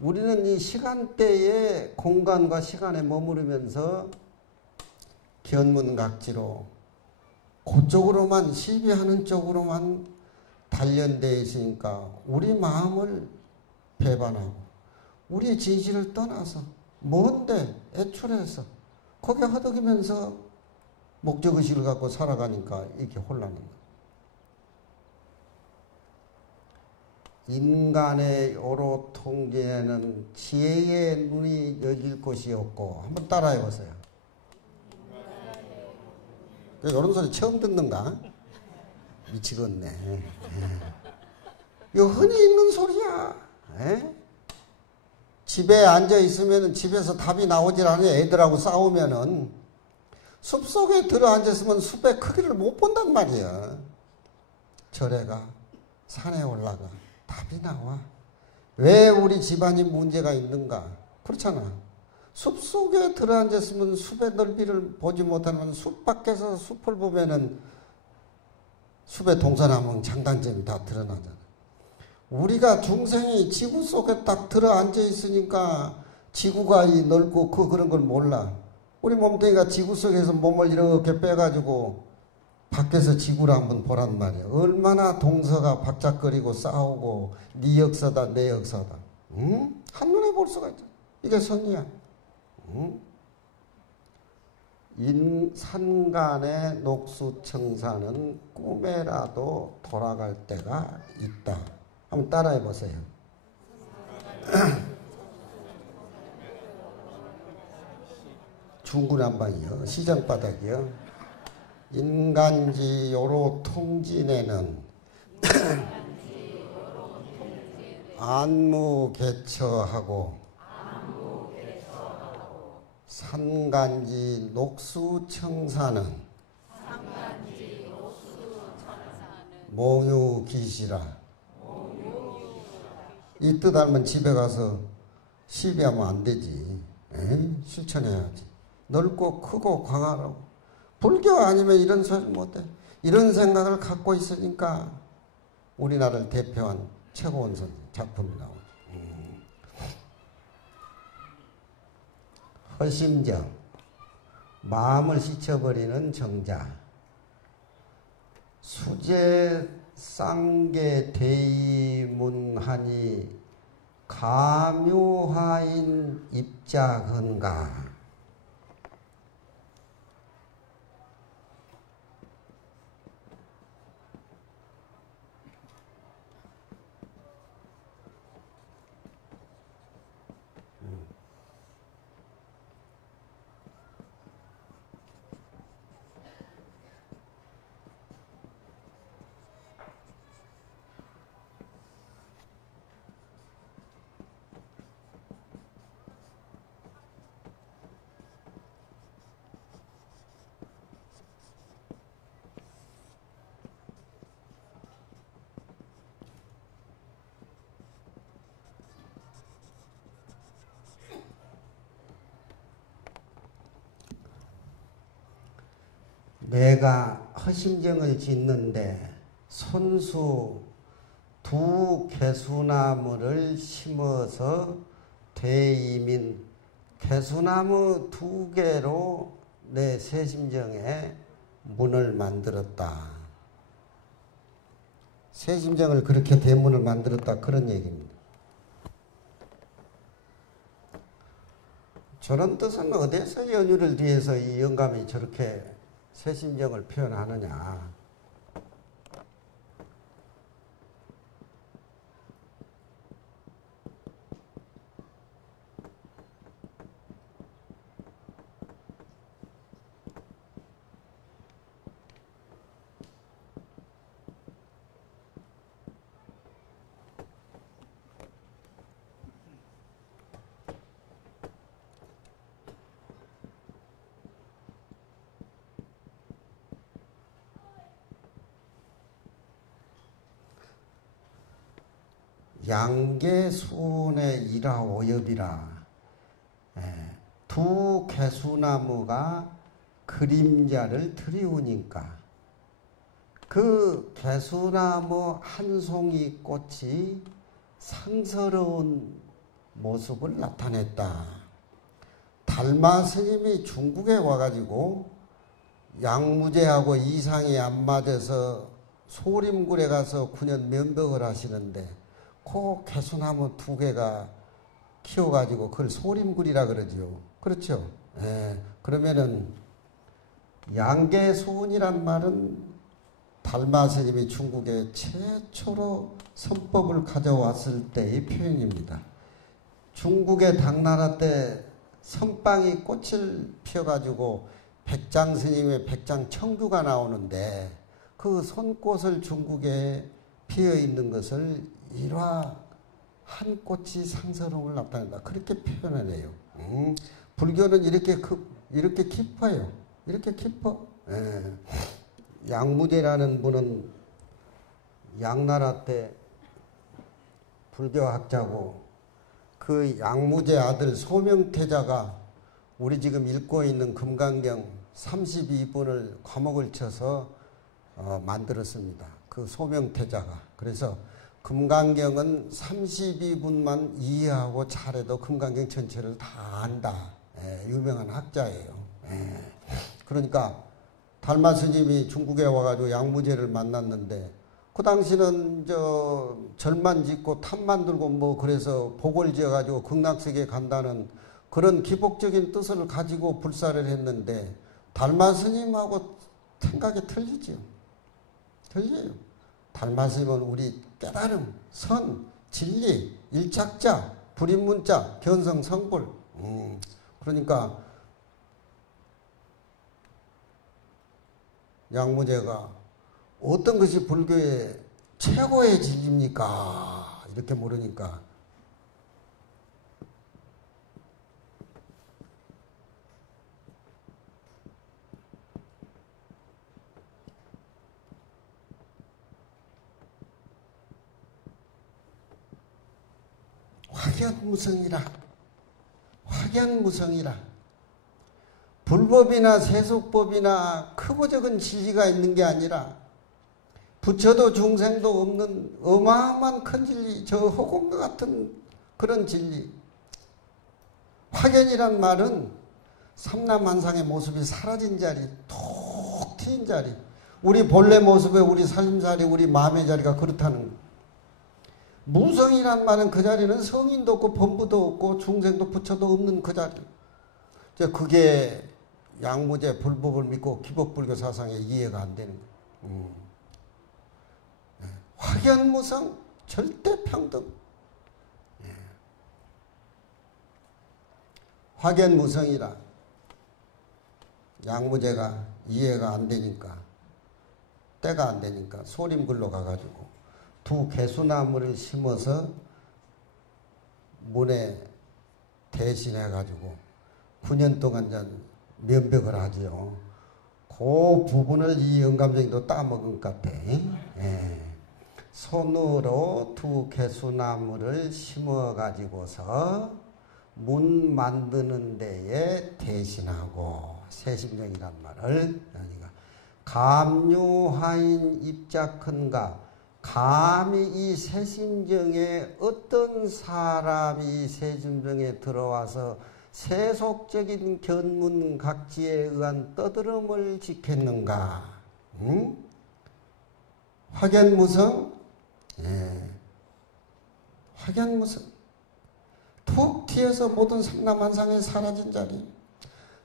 우리는 이 시간대의 공간과 시간에 머무르면서 견문각지로 그쪽으로만 시비하는 쪽으로만 단련되어 있으니까 우리 마음을 배반하고 우리 진실을 떠나서 먼데 애출해서 거기에 허덕이면서 목적의식을 갖고 살아가니까 이렇게 혼란한 거예요. 인간의 요로 통제에는 지혜의 눈이 여길 곳이 없고. 한번 따라해 보세요. 이런 소리 처음 듣는가? 미치겠네. 이거 흔히 있는 소리야. 집에 앉아 있으면 집에서 답이 나오질 않아요. 애들하고 싸우면은. 숲속에 들어앉았으면 숲의 크기를 못 본단 말이야. 절에 가, 산에 올라가, 답이 나와. 왜 우리 집안이 문제가 있는가? 그렇잖아. 숲속에 들어앉았으면 숲의 넓이를 보지 못하면 숲 밖에서 숲을 보면은 숲의 동서남북 장단점이 다 드러나잖아. 우리가 중생이 지구 속에 딱 들어앉아 있으니까 지구가 이 넓고 그런 걸 몰라. 우리 몸뚱이가 지구 속에서 몸을 이렇게 빼가지고 밖에서 지구를 한번 보란 말이야. 얼마나 동서가 박작거리고 싸우고 네 역사다 내 역사다. 한눈에 볼 수가 있다. 이게 선이야. 산간의 녹수청산은 꿈에라도 돌아갈 때가 있다. 한번 따라해 보세요. 중구난방이요. 시장바닥이요. 인간지 요로 통진에는 안무개처하고 산간지 녹수청사는 몽유기시라. 이 뜻 알면 집에 가서 시비하면 안 되지. 실천해야지. 넓고 크고 광활하고. 불교 아니면 이런 소리 못해. 이런 생각을 갖고 있으니까 우리나라를 대표한 최고원 선생 작품이 나오죠. 허심정, 마음을 씻어버리는 정자. 수제 쌍계 대의문하니 가묘하인 입자건가. 내가 허심정을 짓는데 손수 두 개수나무를 심어서 대이민 개수나무 2개로 내 세심정에 문을 만들었다. 세심정을 그렇게 대문을 만들었다 그런 얘기입니다. 저런 뜻은 어디에서 연유를 뒤에서 이 영감이 저렇게 세심정을 표현하느냐. 양계수온의 일화오엽이라. 두 개수나무가 그림자를 들이우니까 그 개수나무 한 송이 꽃이 상서로운 모습을 나타냈다. 달마 스님이 중국에 와가지고 양무제하고 이상이 안 맞아서 소림굴에 가서 9년 면벽을 하시는데 그 개수나무 2개가 키워가지고 그걸 소림굴이라 그러죠. 그렇죠. 그러면은 양계수운이란 말은 달마 스님이 중국에 최초로 선법을 가져왔을 때의 표현입니다. 중국의 당나라 때 선빵이 꽃을 피워가지고 백장 스님의 백장 청규가 나오는데 그 손꽃을 중국에 피어있는 것을 일화 한 꽃이 상서로움을 나타낸다. 그렇게 표현을 해요. 불교는 이렇게 깊어요. 이렇게 깊어. 양무제라는 분은 양나라 때 불교학자고 그 양무제 아들 소명태자가 우리 지금 읽고 있는 금강경 32분을 과목을 쳐서 만들었습니다. 그 소명태자가. 그래서 금강경은 32분만 이해하고 잘해도 금강경 전체를 다 안다. 유명한 학자예요. 그러니까 달마 스님이 중국에 와가지고 양무제를 만났는데 그 당시는 절만 짓고 탑만 들고 뭐 그래서 복을 지어가지고 극락세계에 간다는 그런 기복적인 뜻을 가지고 불사를 했는데 달마 스님하고 생각이 틀리죠. 틀려요. 달마 스님은 우리 깨달음, 선, 진리, 일착자, 불인문자, 견성, 성불. 그러니까 양무제가 어떤 것이 불교의 최고의 진리입니까? 이렇게 물으니까 확연무성이라. 확연무성이라. 불법이나 세속법이나 크고 적은 진리가 있는 게 아니라 부처도 중생도 없는 어마어마한 큰 진리, 저 허공과 같은 그런 진리. 확연이란 말은 삼라만상의 모습이 사라진 자리, 톡 트인 자리, 우리 본래 모습에 우리 살림살이, 우리 마음의 자리가 그렇다는 거. 무성이란 말은 그 자리는 성인도 없고 범부도 없고 중생도 부처도 없는 그 자리. 그게 양무제 불법을 믿고 기복불교 사상에 이해가 안 되는 거예요. 확연무성, 절대평등. 확연무성이라 양무제가 이해가 안 되니까, 때가 안 되니까 소림굴로 가가지고 두 개수나무를 심어서 문에 대신해가지고 9년 동안 면벽을 하죠. 그 부분을 이 영감쟁이도 따먹은 것 같아. 손으로 두 개수나무를 심어가지고서 문 만드는 데에 대신하고, 세심정이란 말을, 그러니까 감유하인 입작한가. 감히 이 세심정에 어떤 사람이 세심정에 들어와서 세속적인 견문각지에 의한 떠들음을 지켰는가. 응? 확연무성? 예. 확연무성. 툭 튀어서 모든 상남한상에 사라진 자리.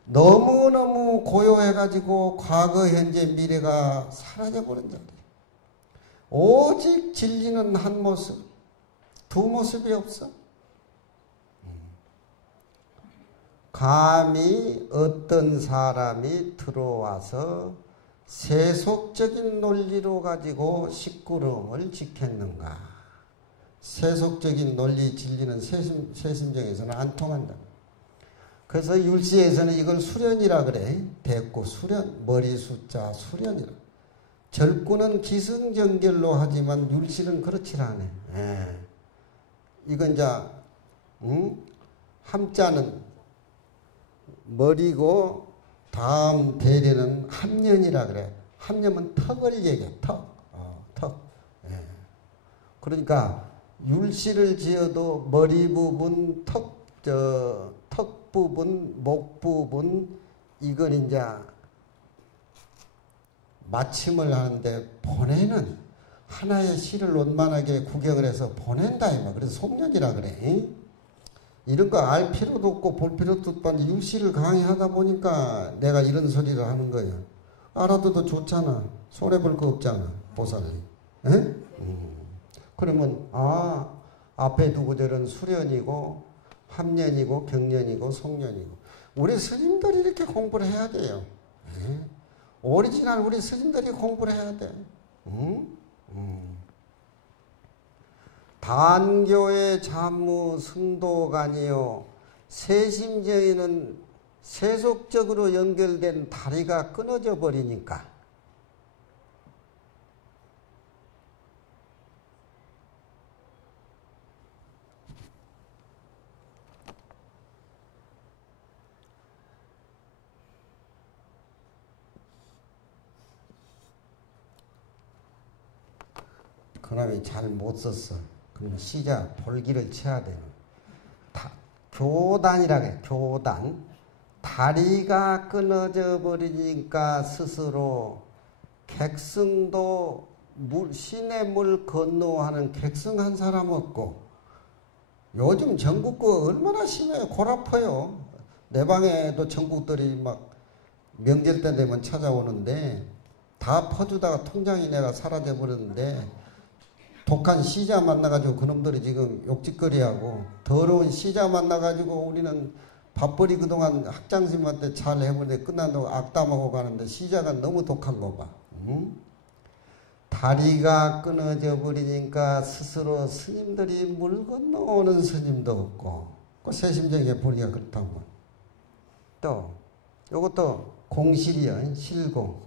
너무너무 고요해가지고 과거, 현재, 미래가 사라져버린 자리. 오직 진리는 한 모습, 두 모습이 없어. 감히 어떤 사람이 들어와서 세속적인 논리로 가지고 식구름을 지켰는가. 세속적인 논리, 진리는 세심정에서는 안 통한다. 그래서 율시에서는 이걸 수련이라 그래. 대꾸, 수련, 머리 숫자, 수련이라. 절구는 기승전결로 하지만 율시는 그렇지 않네. 예. 이건 이제 함자는 머리고 다음 대례는 함년이라 그래. 함년은 턱을 얘기해. 턱. 턱. 예. 그러니까 율시를 지어도 머리 부분, 턱 부분, 목 부분 이건 이제 마침을 하는데 보내는 하나의 시를 원만하게 구경을 해서 보낸다 이거. 그래서 속력이라 그래. 이런 거 알 필요도 없고 볼 필요도 없고 율시를 강의하다 보니까 내가 이런 소리를 하는 거예요. 알아둬도 좋잖아. 손해볼 거 없잖아. 보살님. 그러면 앞에 두 구절은 수련이고 함년이고 경년이고 송년이고 우리 스님들이 이렇게 공부를 해야 돼요. 오리지널 우리 스님들이 공부를 해야 돼. 단교의 자무 승도간이요. 세심정에는 세속적으로 연결된 다리가 끊어져 버리니까. 그놈이 잘 못 썼어. 그럼 시자 볼기를 쳐야 돼요. 교단이라고 해. 교단. 다리가 끊어져 버리니까 스스로 객승도 시내 물 건너하는 객승한 사람 없고 요즘 전국구 얼마나 심해요. 골 아파요. 내 방에도 전국들이 막 명절 때 되면 찾아오는데 다 퍼주다가 통장이 내가 사라져 버렸는데 독한 시자 만나가지고 그놈들이 지금 욕짓거리하고 더러운 시자 만나가지고 우리는 밥벌이 그동안 학장스님한테 잘 해보는데 끝난다고 악담하고 가는데 시자가 너무 독한 거 봐. 다리가 끊어져 버리니까 스스로 스님들이 물 건너오는 스님도 없고 그 세심정에 보니까 그렇다고. 또 요것도 공실이야. 실공.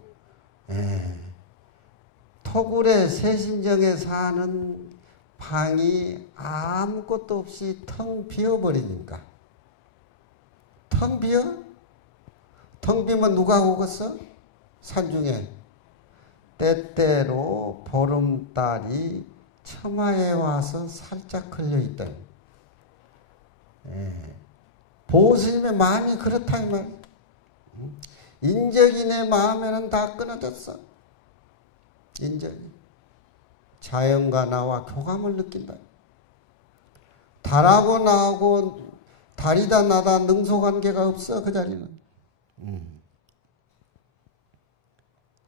토굴의 세심정에 사는 방이 아무것도 없이 텅 비어버리니까. 텅 비어? 텅 비면 누가 오겠어? 산중에 때때로 보름달이 처마에 와서 살짝 걸려있다. 보스님의 마음이 그렇다 이 말. 인적이 내 마음에는 다 끊어졌어. 인적이. 자연과 나와 교감을 느낀다. 달하고 나하고 달이다 나다 능소관계가 없어 그 자리는.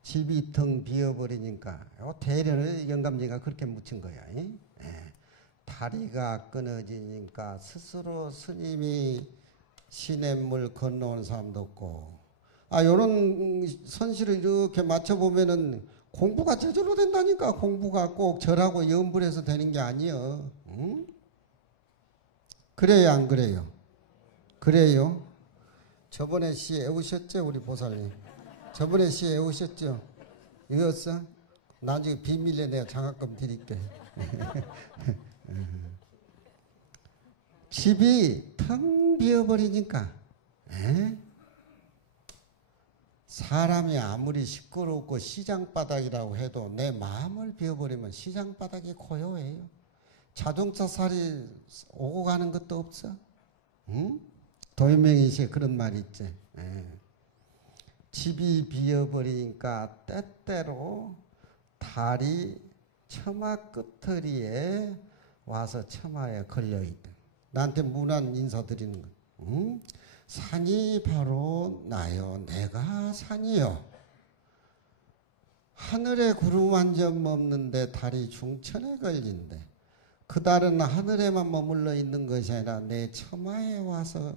집이 텅 비어버리니까 대련을 영감지가 그렇게 묻힌 거야. 다리가 끊어지니까 스스로 스님이 시냇물 건너온 사람도 없고 요런 선실을 이렇게 맞춰보면은 공부가 저절로 된다니까. 공부가 꼭 절하고 염불해서 되는 게 아니여. 그래요 안 그래요? 그래요. 저번에 시 애우셨죠 우리 보살님? 저번에 시 애우셨죠? 이거였어? 나중에 비밀에 내가 장학금 드릴게. 집이 텅 비어버리니까 사람이 아무리 시끄럽고 시장바닥이라고 해도 내 마음을 비워버리면 시장바닥이 고요해요. 자동차 살이 오고 가는 것도 없어. 응? 도연명이 씨 그런 말 있지. 예. 집이 비어버리니까 때때로 달이 처마 끝터리에 와서 처마에 걸려있다. 나한테 문안 인사드리는 거. 응? 산이 바로 나요. 내가 산이요. 하늘에 구름 한 점 없는데 달이 중천에 걸린대. 그 달은 하늘에만 머물러 있는 것이 아니라 내 처마에 와서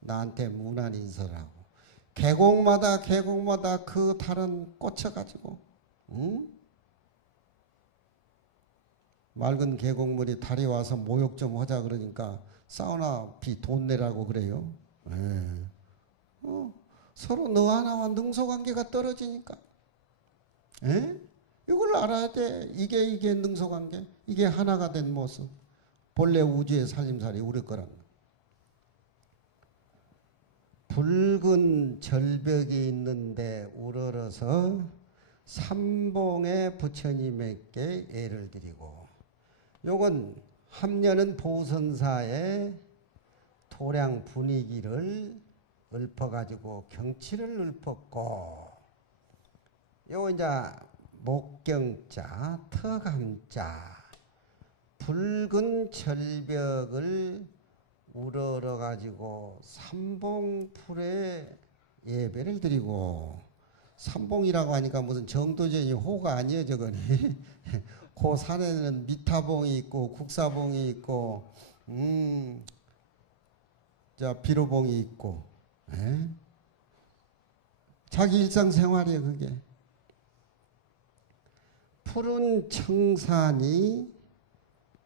나한테 문안 인사라고. 계곡마다 그 달은 꽂혀가지고, 응? 맑은 계곡물이 달이 와서 목욕 좀 하자 그러니까 사우나비 돈 내라고 그래요. 예. 서로 너와 나와 능소관계가 떨어지니까. 예? 이걸 알아야 돼. 이게 능소관계. 이게 하나가 된 모습. 본래 우주의 살림살이 우리 거란. 붉은 절벽이 있는데 우러러서 삼봉의 부처님에게 예를 드리고, 요건 함녀는 보선사의 도량 분위기를 읊어가지고 경치를 읊었고, 요 이제 목경자, 터감자, 붉은 절벽을 우러러가지고 삼봉풀에 예배를 드리고, 삼봉이라고 하니까 무슨 정도전이 호가 아니에요, 저거는. 그 산에는 미타봉이 있고, 국사봉이 있고, 비로봉이 있고, 에? 자기 일상생활이에요, 그게. 푸른 청산이,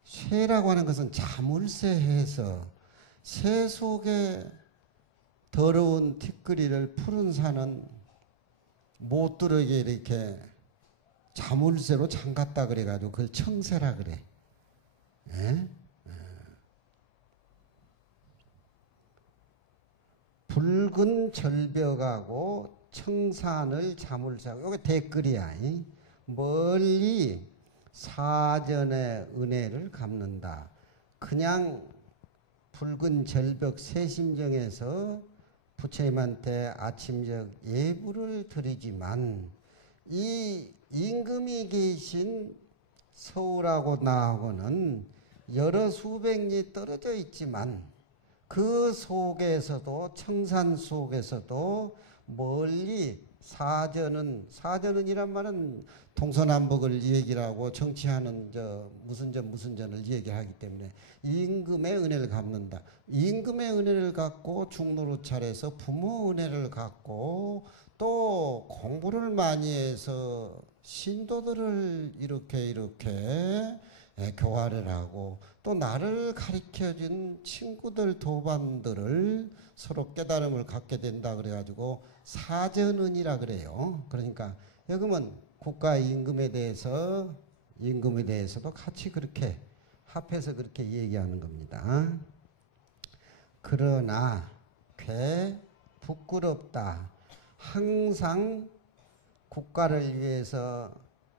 쇠라고 하는 것은 자물쇠해서 새 속에 더러운 티끌이를 푸른 산은 못 들어오게 이렇게 자물쇠로 잠갔다 그래가지고 그걸 청새라 그래. 에? 붉은 절벽하고 청산을 자물쇠하고, 이게 댓글이야. 멀리 사전의 은혜를 갚는다. 그냥 붉은 절벽 세심정에서 부처님한테 아침적 예불을 드리지만, 이 임금이 계신 서울하고 나하고는 여러 수백 리 떨어져 있지만, 그 속에서도, 청산 속에서도 멀리 사전은 이란 말은 동서남북을 얘기를 하고 정치하는 무슨 전을 얘기하기 때문에 임금의 은혜를 갚는다. 임금의 은혜를 갖고 중로로 차려서 부모 은혜를 갖고 또 공부를 많이 해서 신도들을 이렇게 교화를 하고, 또 나를 가르쳐준 친구들, 도반들을 서로 깨달음을 갖게 된다 그래가지고 사전은이라 그래요. 그러니까 여금은 국가 임금에 대해서도 같이 그렇게 합해서 그렇게 얘기하는 겁니다. 그러나 꽤 부끄럽다. 항상 국가를 위해서,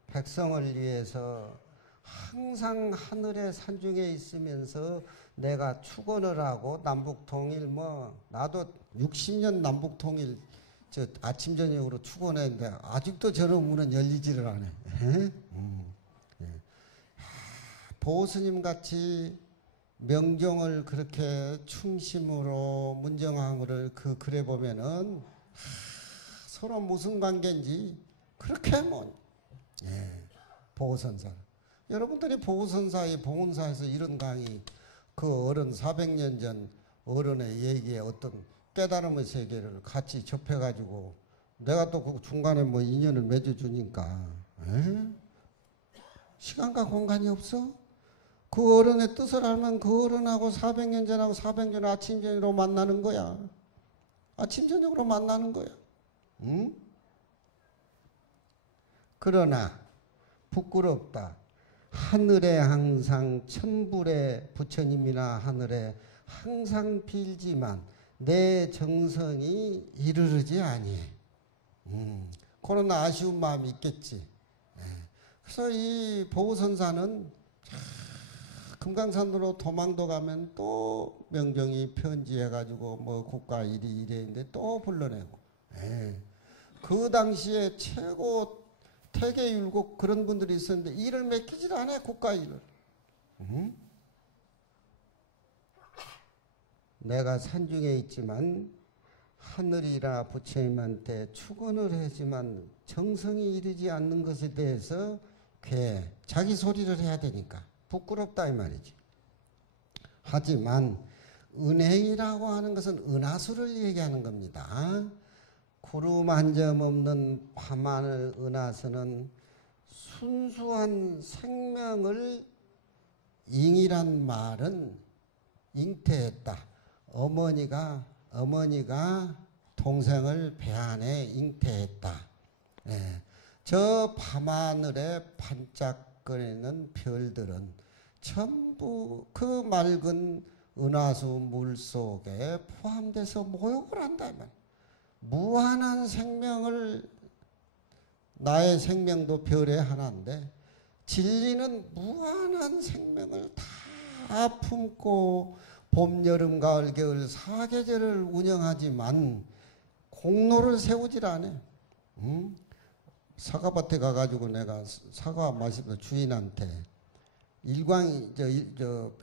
백성을 위해서 항상 하늘의 산중에 있으면서 내가 축원을 하고 남북통일, 나도 60년 남북통일 아침 저녁으로 축원했는데 아직도 저런 문은 열리지를 않아. 보스님 같이 명종을 그렇게 충심으로 문정왕후를 그 글에 보면은 서로 무슨 관계인지 그렇게 보선사. 여러분들이 보선사의 봉은사에서 이런 강의, 그 어른 400년 전 어른의 얘기에 어떤 깨달음의 세계를 같이 접해가지고 내가 또 그 중간에 인연을 맺어주니까, 시간과 공간이 없어? 그 어른의 뜻을 알면 그 어른하고 400년 전하고 400년 전 아침 저녁으로 만나는 거야. 아침 저녁으로 만나는 거야. 응? 그러나 부끄럽다. 하늘에 항상 천불의 부처님이나 하늘에 항상 빌지만 내 정성이 이르르지 아니해. 그런 아쉬운 마음이 있겠지. 그래서 이 보우선사는 금강산으로 도망도 가면 또 명종이 편지해가지고 뭐 국가 일이 이래인데 또 불러내고. 그 당시에 최고 태계율국 그런 분들이 있었는데 일을 맡기질 않아요. 국가 일을. 내가 산중에 있지만 하늘이라 부처님한테 축원을 하지만 정성이 이르지 않는 것에 대해서 자기 소리를 해야 되니까 부끄럽다 이 말이지. 하지만 은행이라고 하는 것은 은하수를 얘기하는 겁니다. 구름 한 점 없는 밤하늘 은하수는 순수한 생명을 잉이란 말은 잉태했다. 어머니가 동생을 배 안에 잉태했다. 저 밤하늘에 반짝거리는 별들은 전부 그 맑은 은하수 물속에 포함돼서 모욕을 한다. 무한한 생명을, 나의 생명도 별의 하나인데 진리는 무한한 생명을 다 품고 봄, 여름, 가을, 겨울 4계절을 운영하지만 공로를 세우질 않아. 사과밭에 가가지고 내가 사과 마시면서 주인한테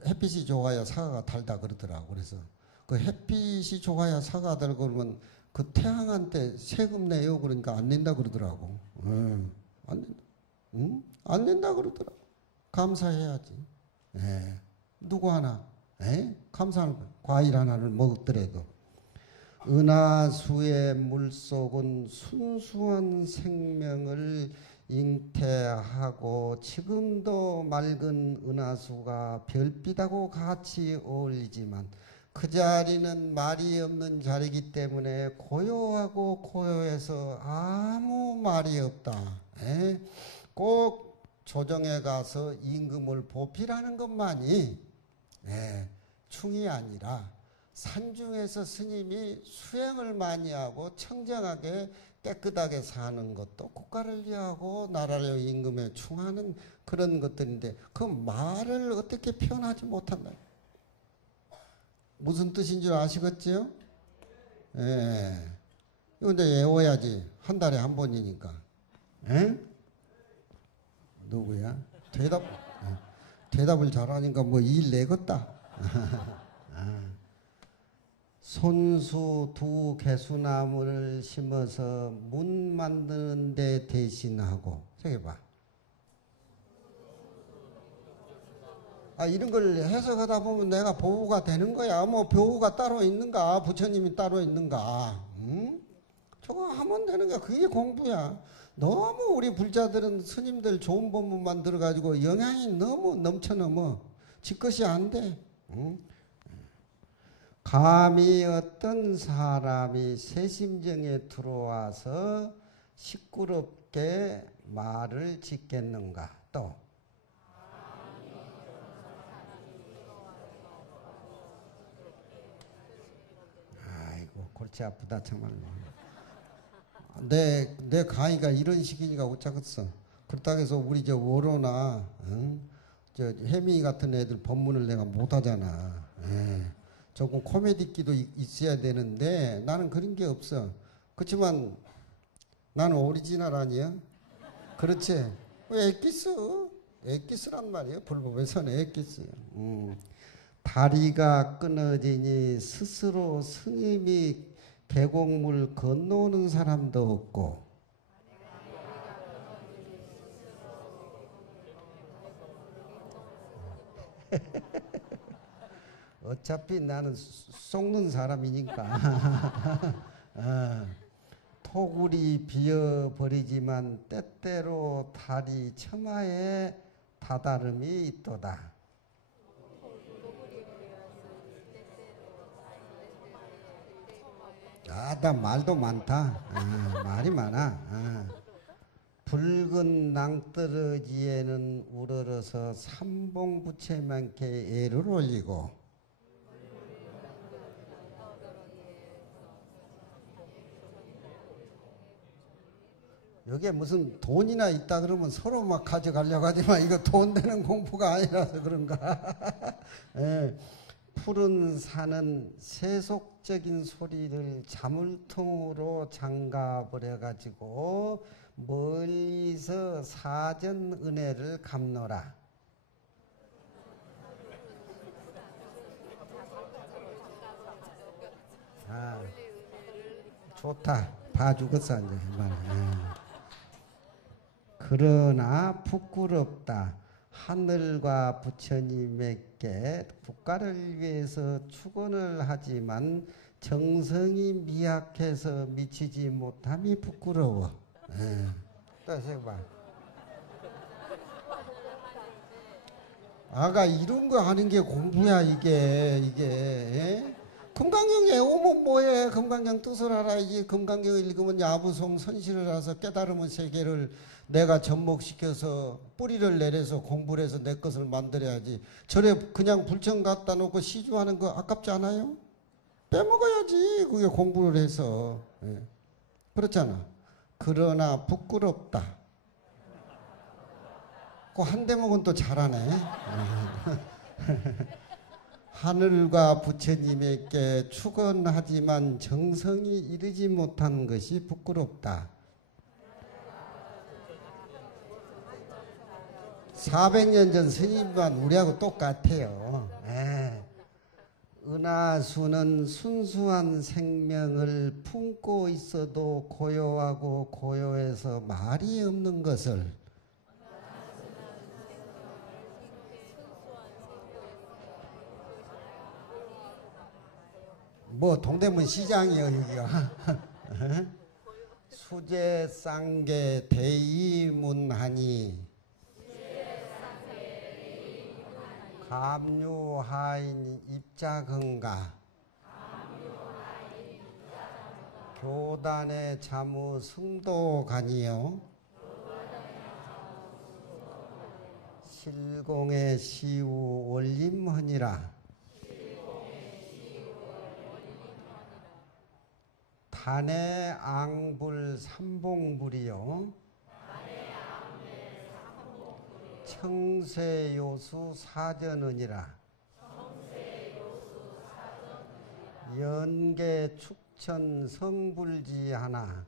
햇빛이 좋아야 사과가 달다 그러더라고. 그래서 그 햇빛이 좋아야 사과가 달고 그러면 그 태양한테 세금 내요 그러니까 안 낸다 그러더라고. 안 낸다. 안 낸다 그러더라고. 감사해야지. 누구 하나 감사하는 거야. 과일 하나를 먹더라도. 은하수의 물속은 순수한 생명을 잉태하고 지금도 맑은 은하수가 별빛하고 같이 어울리지만 그 자리는 말이 없는 자리이기 때문에 고요하고 고요해서 아무 말이 없다. 꼭 조정에 가서 임금을 보필하는 것만이 충이 아니라 산중에서 스님이 수행을 많이 하고 청정하게 깨끗하게 사는 것도 국가를 위하고 나라를 임금에 충하는 그런 것들인데 그 말을 어떻게 표현하지 못한다. 무슨 뜻인 줄 아시겠지요? 이거 이제 외워야지. 한 달에 한 번이니까. 누구야? 대답을 잘하니까 뭐 일 내겠다. 손수 두 개수나무를 심어서 문 만드는 데 대신하고. 생각해봐. 이런 걸 해석하다 보면 내가 보호가 되는 거야. 뭐 보호가 따로 있는가? 부처님이 따로 있는가? 저거 하면 되는 거야. 그게 공부야. 너무 우리 불자들은 스님들 좋은 법문만 들어가지고 영향이 너무 넘쳐넘어. 지 것이 안 돼. 감히 어떤 사람이 새 심정에 들어와서 시끄럽게 말을 짓겠는가? 또 아이고 골치 아프다 참말로. 내 강의가 이런 식이니까 어쩌겠어. 그렇다고 해서 우리 저 워로나 저 혜미 같은 애들 법문을 내가 못하잖아. 조금 코미디기도 있어야 되는데 나는 그런 게 없어. 그렇지만 나는 오리지널 아니야? 그렇지? 왜 엑기스? 엑기스란 말이에요. 불법에서는 엑기스야. 다리가 끊어지니 스스로 스님이 계곡물 건너오는 사람도 없고 어차피 나는 속는 사람이니까 토굴이 비어버리지만 때때로 다리 처마에 다다름이 있도다. 나 말도 많다. 말이 많아. 붉은 낭떠러지에는 우러러서 삼봉부처님께 애를 올리고 여기에 무슨 돈이나 있다 그러면 서로 막 가져가려고 하지만 이거 돈 되는 공부가 아니라서 그런가. 예. 푸른 산은 세속적인 소리를 자물통으로 장가버려 가지고 멀리서 사전 은혜를 갚노라. 아, 좋다. 봐주겠어 이제. 그러나 부끄럽다. 하늘과 부처님에게 국가를 위해서 축원을 하지만 정성이 미약해서 미치지 못함이 부끄러워. 또 생각봐. 아가 이런 거 하는 게 공부야 이게. 금강경에 오면 뭐해. 금강경 뜻을 알아야지. 금강경을 읽으면 야부송 선실을 해서 깨달으면 세계를 내가 접목시켜서 뿌리를 내려서 공부를 해서 내 것을 만들어야지. 절에 그냥 불청 갖다 놓고 시주하는 거 아깝지 않아요? 빼먹어야지. 그게 공부를 해서. 그렇잖아. 그러나 부끄럽다. 그 한 대목은 또 잘하네. 하늘과 부처님에게 축원하지만 정성이 이르지 못한 것이 부끄럽다. 400년 전 스님만 우리하고 똑같아요. 은하수는 순수한 생명을 품고 있어도 고요하고 고요해서 말이 없는 것을 뭐 동대문 시장이요 여기가. 수제쌍계 대이문하니 감유하인 입자건가 교단의 자무 승도가니요 실공의 시우 올림허니라. 단의 앙불 삼봉불이요 청세요수 사전은이라. 연계 축천 성불지 하나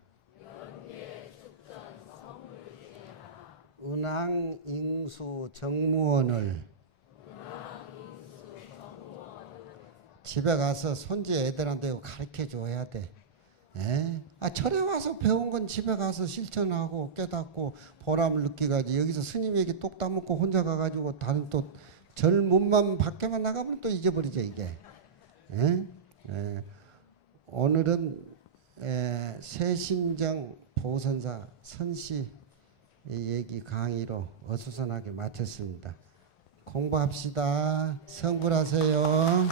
은왕 잉수 정무원을 집에 가서 손지 애들한테 가르쳐 줘야 돼. 절에 와서 배운 건 집에 가서 실천하고 깨닫고 보람을 느끼가지. 여기서 스님 얘기 똑 따먹고 혼자 가가지고 다른 또 절 문만 밖에만 나가면 또 잊어버리죠 이게. 오늘은 새심정 보선사 선씨 얘기 강의로 어수선하게 마쳤습니다. 공부합시다. 성불하세요.